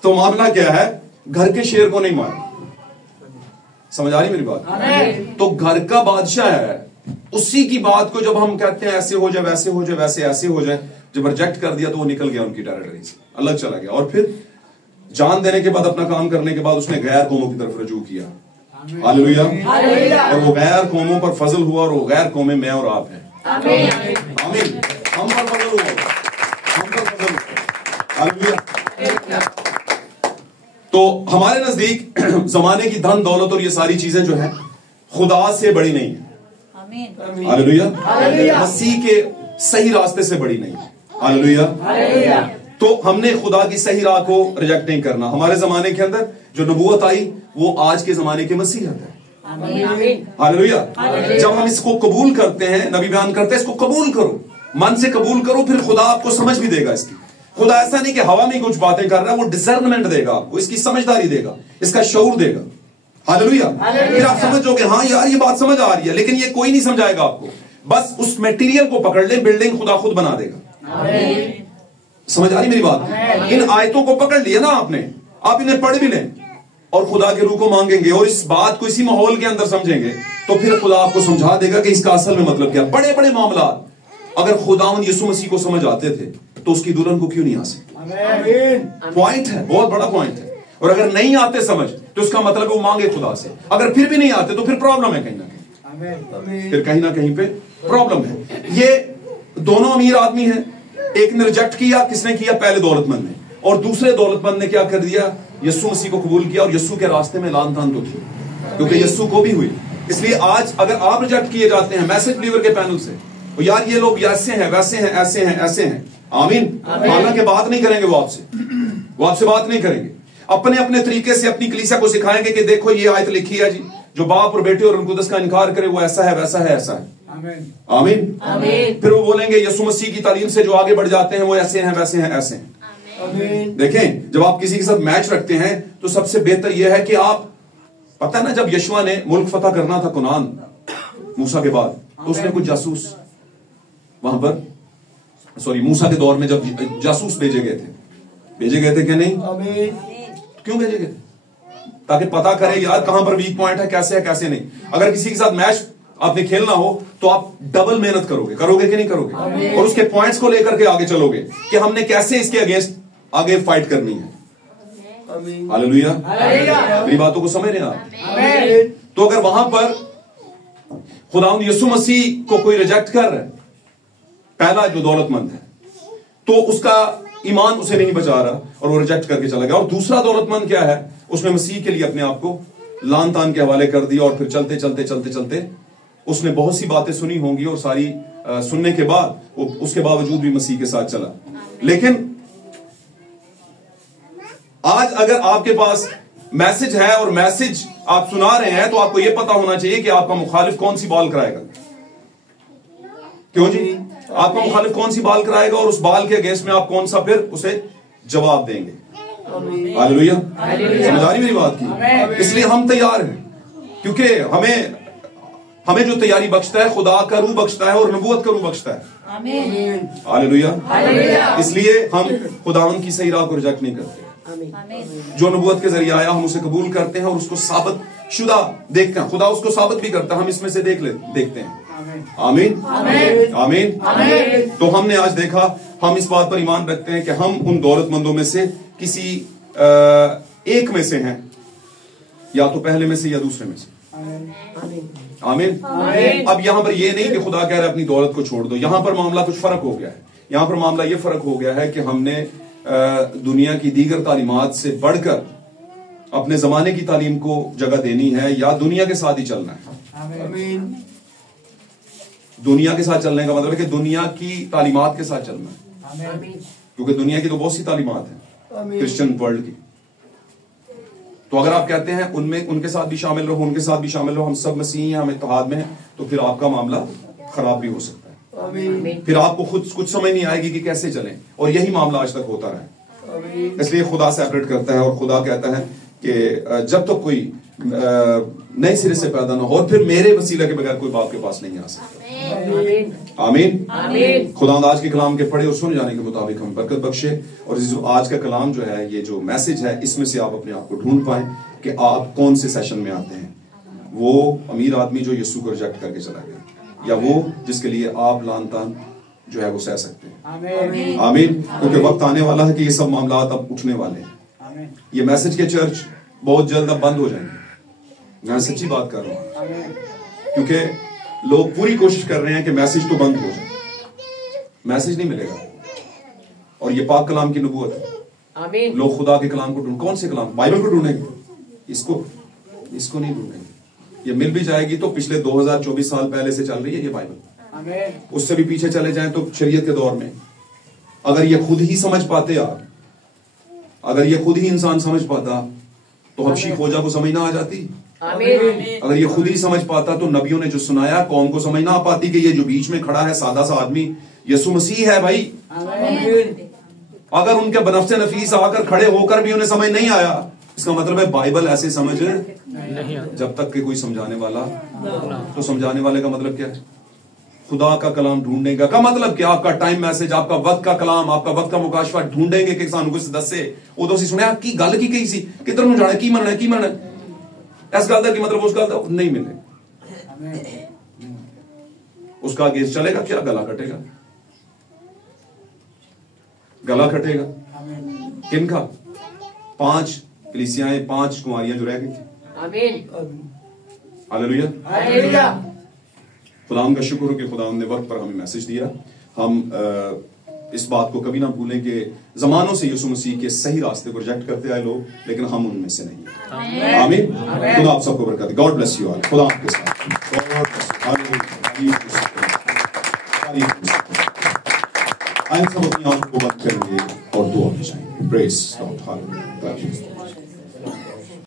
तो मामला क्या है, घर के शेर को नहीं मार। समझ आ रही मेरी बात? तो घर का बादशाह है, उसी की बात को जब हम कहते हैं ऐसे हो जाए वैसे हो जाए वैसे ऐसे हो जाए, जब रिजेक्ट कर दिया तो वो निकल गया उनकी टेरिटरी से, अलग चला गया। और फिर जान देने के बाद, अपना काम करने के बाद उसने गैर कौमों की तरफ रजू किया। हालेलुया। और वो गैर कौमों पर फजल हुआ और वो गैर कौमें मैं और आप हैं। आमीन। हम पर फजल हुआ, हम पर फजल हुआ। हालेलुया। तो हमारे नजदीक जमाने की धन दौलत और ये सारी चीजें जो है खुदा से बड़ी नहीं है। हालेलुया। मसीह के सही रास्ते से बड़ी नहीं है। हालेलुया। तो हमने खुदा की सही राह को रिजेक्ट नहीं करना। हमारे जमाने के अंदर जो नबूवत आई वो आज के जमाने की मसीहत है। हालेलुया। जब हम इसको कबूल करते हैं, नबी बयान करते हैं इसको कबूल करो, मन से कबूल करो, फिर खुदा आपको समझ भी देगा इसकी। खुदा ऐसा नहीं कि हवा में कुछ बातें कर रहा है, वो डिसर्नमेंट देगा आपको, इसकी समझदारी देगा, इसका शऊर देगा। हालेलुया। फिर आप समझोगे हाँ यार ये बात समझ आ रही है, लेकिन ये कोई नहीं समझाएगा आपको। बस उस मटेरियल को पकड़ ले, बिल्डिंग खुदा खुद बना देगा। समझ आ रही मेरी बात? इन आयतों को पकड़ लिया ना आपने, आप इन्हें पढ़ भी लें और खुदा के रूह को मांगेंगे और इस बात को इसी माहौल के अंदर समझेंगे, तो फिर खुदा आपको समझा देगा कि इसका असल में मतलब क्या। बड़े बड़े मामला अगर खुदावन यीशु मसीह को समझ आते थे तो उसकी दुल्हन को क्यों नहीं आ सकती? पॉइंट है, बहुत बड़ा पॉइंट है। और अगर नहीं आते समझ तो उसका मतलब वो मांगे खुदा से। अगर फिर भी नहीं आते तो फिर प्रॉब्लम है कहीं ना कहीं, फिर कहीं ना कहीं पे प्रॉब्लम है। ये दोनों अमीर आदमी हैं, एक ने रिजेक्ट किया, किसने किया? पहले दौलतमंद ने, और दूसरे दौलतमंद ने क्या कर दिया? यीशु मसीह को कबूल किया। और यीशु के रास्ते में लान तान तो थी, क्योंकि यीशु को भी हुई। इसलिए आज अगर आप रिजेक्ट किए जाते हैं मैसेज बिलीवर के पैनल से, तो यार ये लोग ऐसे हैं वैसे हैं ऐसे हैं ऐसे हैं, आमीन, हालांकि बात नहीं करेंगे वो आपसे बात नहीं करेंगे। अपने अपने तरीके से अपनी कलीसिया को सिखाएंगे कि देखो ये आयत लिखी है जी, जो बाप और बेटे और उनकुदस का इनकार करे वो ऐसा है वैसा है ऐसा है। आमीन। फिर वो बोलेंगे यीशु मसीह की तालीम से जो आगे बढ़ जाते हैं वो ऐसे हैं वैसे हैं ऐसे हैं। देखें, जब आप किसी के साथ मैच रखते हैं तो सबसे बेहतर यह है कि आप, पता है ना जब यशुआ ने मुल्क फतह करना था कुनान मूसा के बाद, तो उसने कुछ जासूस वहां पर, सॉरी मूसा के दौर में जब जासूस भेजे गए थे क्या नहीं? क्यों भेजे गए थे? ताकि पता करे यार कहां पर वीक पॉइंट है कैसे नहीं। अगर किसी के साथ मैच आपने खेलना हो तो आप डबल मेहनत करोगे कि नहीं करोगे, और उसके पॉइंट्स को लेकर के आगे चलोगे कि हमने कैसे इसके अगेंस्ट आगे फाइट करनी है। हालेलुया। मेरी बातों को समझ रहे हैं आप? तो अगर वहां पर खुदावंद यीशु मसीह को कोई रिजेक्ट कर रहा है, पहला जो दौलतमंद है, तो उसका ईमान उसे नहीं बचा रहा और वो रिजेक्ट करके चला गया। और दूसरा दौलतमंद क्या है, उसने मसीह के लिए अपने आप को लान तान के हवाले कर दिया, और फिर चलते चलते उसने बहुत सी बातें सुनी होंगी और सारी सुनने के बाद वो उसके बावजूद भी मसीह के साथ चला। लेकिन आज अगर आपके पास मैसेज है और मैसेज आप सुना रहे हैं, तो आपको यह पता होना चाहिए कि आपका मुखालिफ कौन सी बाल कराएगा। क्यों जी? आपका मुखालिफ कौन सी बाल कराएगा और उस बाल के अगेंस्ट में आप कौन सा फिर उसे जवाब देंगे। हालेलुया। समझ आ रही मेरी बात की? इसलिए हम तैयार हैं, क्योंकि हमें जो तैयारी बख्शता है खुदा का रूह बख्शता है और नबूवत का रूह बख्शता है। हालेलुया। इसलिए हम खुदावन की सही राह को रिजेक्ट नहीं करते। जो नबूवत के जरिए आया हम उसे कबूल करते हैं और उसको साबित शुदा देखते हैं। खुदा उसको साबित भी करता है, हम इसमें से देखते हैं। आमीन आमीन। तो हमने आज देखा, हम इस बात पर ईमान रखते हैं कि हम उन दौलतमंदों में से किसी एक में से हैं, या तो पहले में से या दूसरे में से। आमीन। अब यहां पर यह नहीं कि खुदा कह रहा है अपनी दौलत को छोड़ दो, यहां पर मामला कुछ फर्क हो गया है। यहां पर मामला यह फर्क हो गया है कि हमने दुनिया की दीगर तालीमात से बढ़कर अपने जमाने की तालीम को जगह देनी है, या दुनिया के साथ ही चलना है। दुनिया के साथ चलने का मतलब है कि दुनिया की तालीमात के साथ चलना है, क्योंकि दुनिया की तो बहुत सी तालीमात है क्रिश्चियन वर्ल्ड की। तो अगर आप कहते हैं उनमें उनके साथ भी शामिल रहो, उनके साथ भी शामिल रहो, हम सब मसीही हैं, हम इत्तेहाद में हैं, तो फिर आपका मामला खराब भी हो सकता है। फिर आपको खुद कुछ समझ नहीं आएगी कि कैसे चलें, और यही मामला आज तक होता है। इसलिए खुदा सेपरेट करता है, और खुदा कहता है कि जब तक कोई नए सिरे से पैदा ना हो, और फिर मेरे वसीला के बगैर कोई बाप के पास नहीं आ सकता। आमीन। खुदा आज के कलाम के पढ़े और सुन जाने के मुताबिक हम बरकत बख्शे, और जो आज का कलाम जो है, ये जो मैसेज है, इसमें से आप अपने आप को ढूंढ पाए कि आप कौन से सेशन में आते हैं। वो अमीर आदमी जो यीशु को रिजेक्ट करके चला गया, या वो जिसके लिए आप लान तान जो है वो सह सकते हैं। आमीन। क्योंकि वक्त आने वाला है कि ये सब मामला अब उठने वाले हैं। ये मैसेज के चर्च बहुत जल्द अब बंद हो जाएंगे, मैं सच्ची बात कर रहा हूं, क्योंकि लोग पूरी कोशिश कर रहे हैं कि मैसेज तो बंद हो जाए, मैसेज नहीं मिलेगा। और ये पाक कलाम की नबूवत है। लोग खुदा के कलाम को ढूंढ, कौन से कलाम? बाइबल को ढूंढेंगे, इसको नहीं ढूंढेंगे। ये मिल भी जाएगी तो पिछले 2024 साल पहले से चल रही है ये बाइबल। उससे भी पीछे चले जाएं तो शरीयत के दौर में, अगर ये खुद ही समझ पाते आप, अगर ये खुद ही इंसान समझ पाता तो हबशी खोजा को समझ ना आ जाती। अगर ये खुद ही समझ पाता तो नबियों ने जो सुनाया कौम को समझ ना आ पाती कि ये जो बीच में खड़ा है सादा सा आदमी यीशु मसीह है भाई। अगर उनके बनफ्से नफीस आकर खड़े होकर भी उन्हें समझ नहीं आया, इसका मतलब है बाइबल ऐसे समझ नहीं। जब तक कि कोई समझाने वाला, तो समझाने वाले का मतलब क्या है? खुदा का कलाम ढूंढेगा का मतलब क्या? आपका टाइम मैसेज, आपका वक्त का कलाम, आपका वक्त का मुकाशफा ढूंढेंगे कि सानू कुछ दसे उदों सी सुनिया की गल की कही सी, किधर नूं जाना, की मनना इस गल की मतलब उस गल का नहीं मिले, उसका केस चलेगा क्या? गला कटेगा, गला कटेगा। किनका? 5 कलीसियाएं, 5 कुमारियां जो रह गई थी। हालेलुया। खुदाम का शुक्र हो कि खुदाम ने वक्त पर हमें मैसेज दिया। हम इस बात को कभी ना भूलें कि जमानों से यीशु मसीह के सही रास्ते को रिजेक्ट करते आए लोग, लेकिन हम उनमें से नहीं। आमीन। खुदा आप सबको बरकत दे। God bless you all. खुदा आपके साथ। आइए सब अपनी आंखों को बंद करेंगे और दुआ में जाएंगे। Praise God. हालेलुया।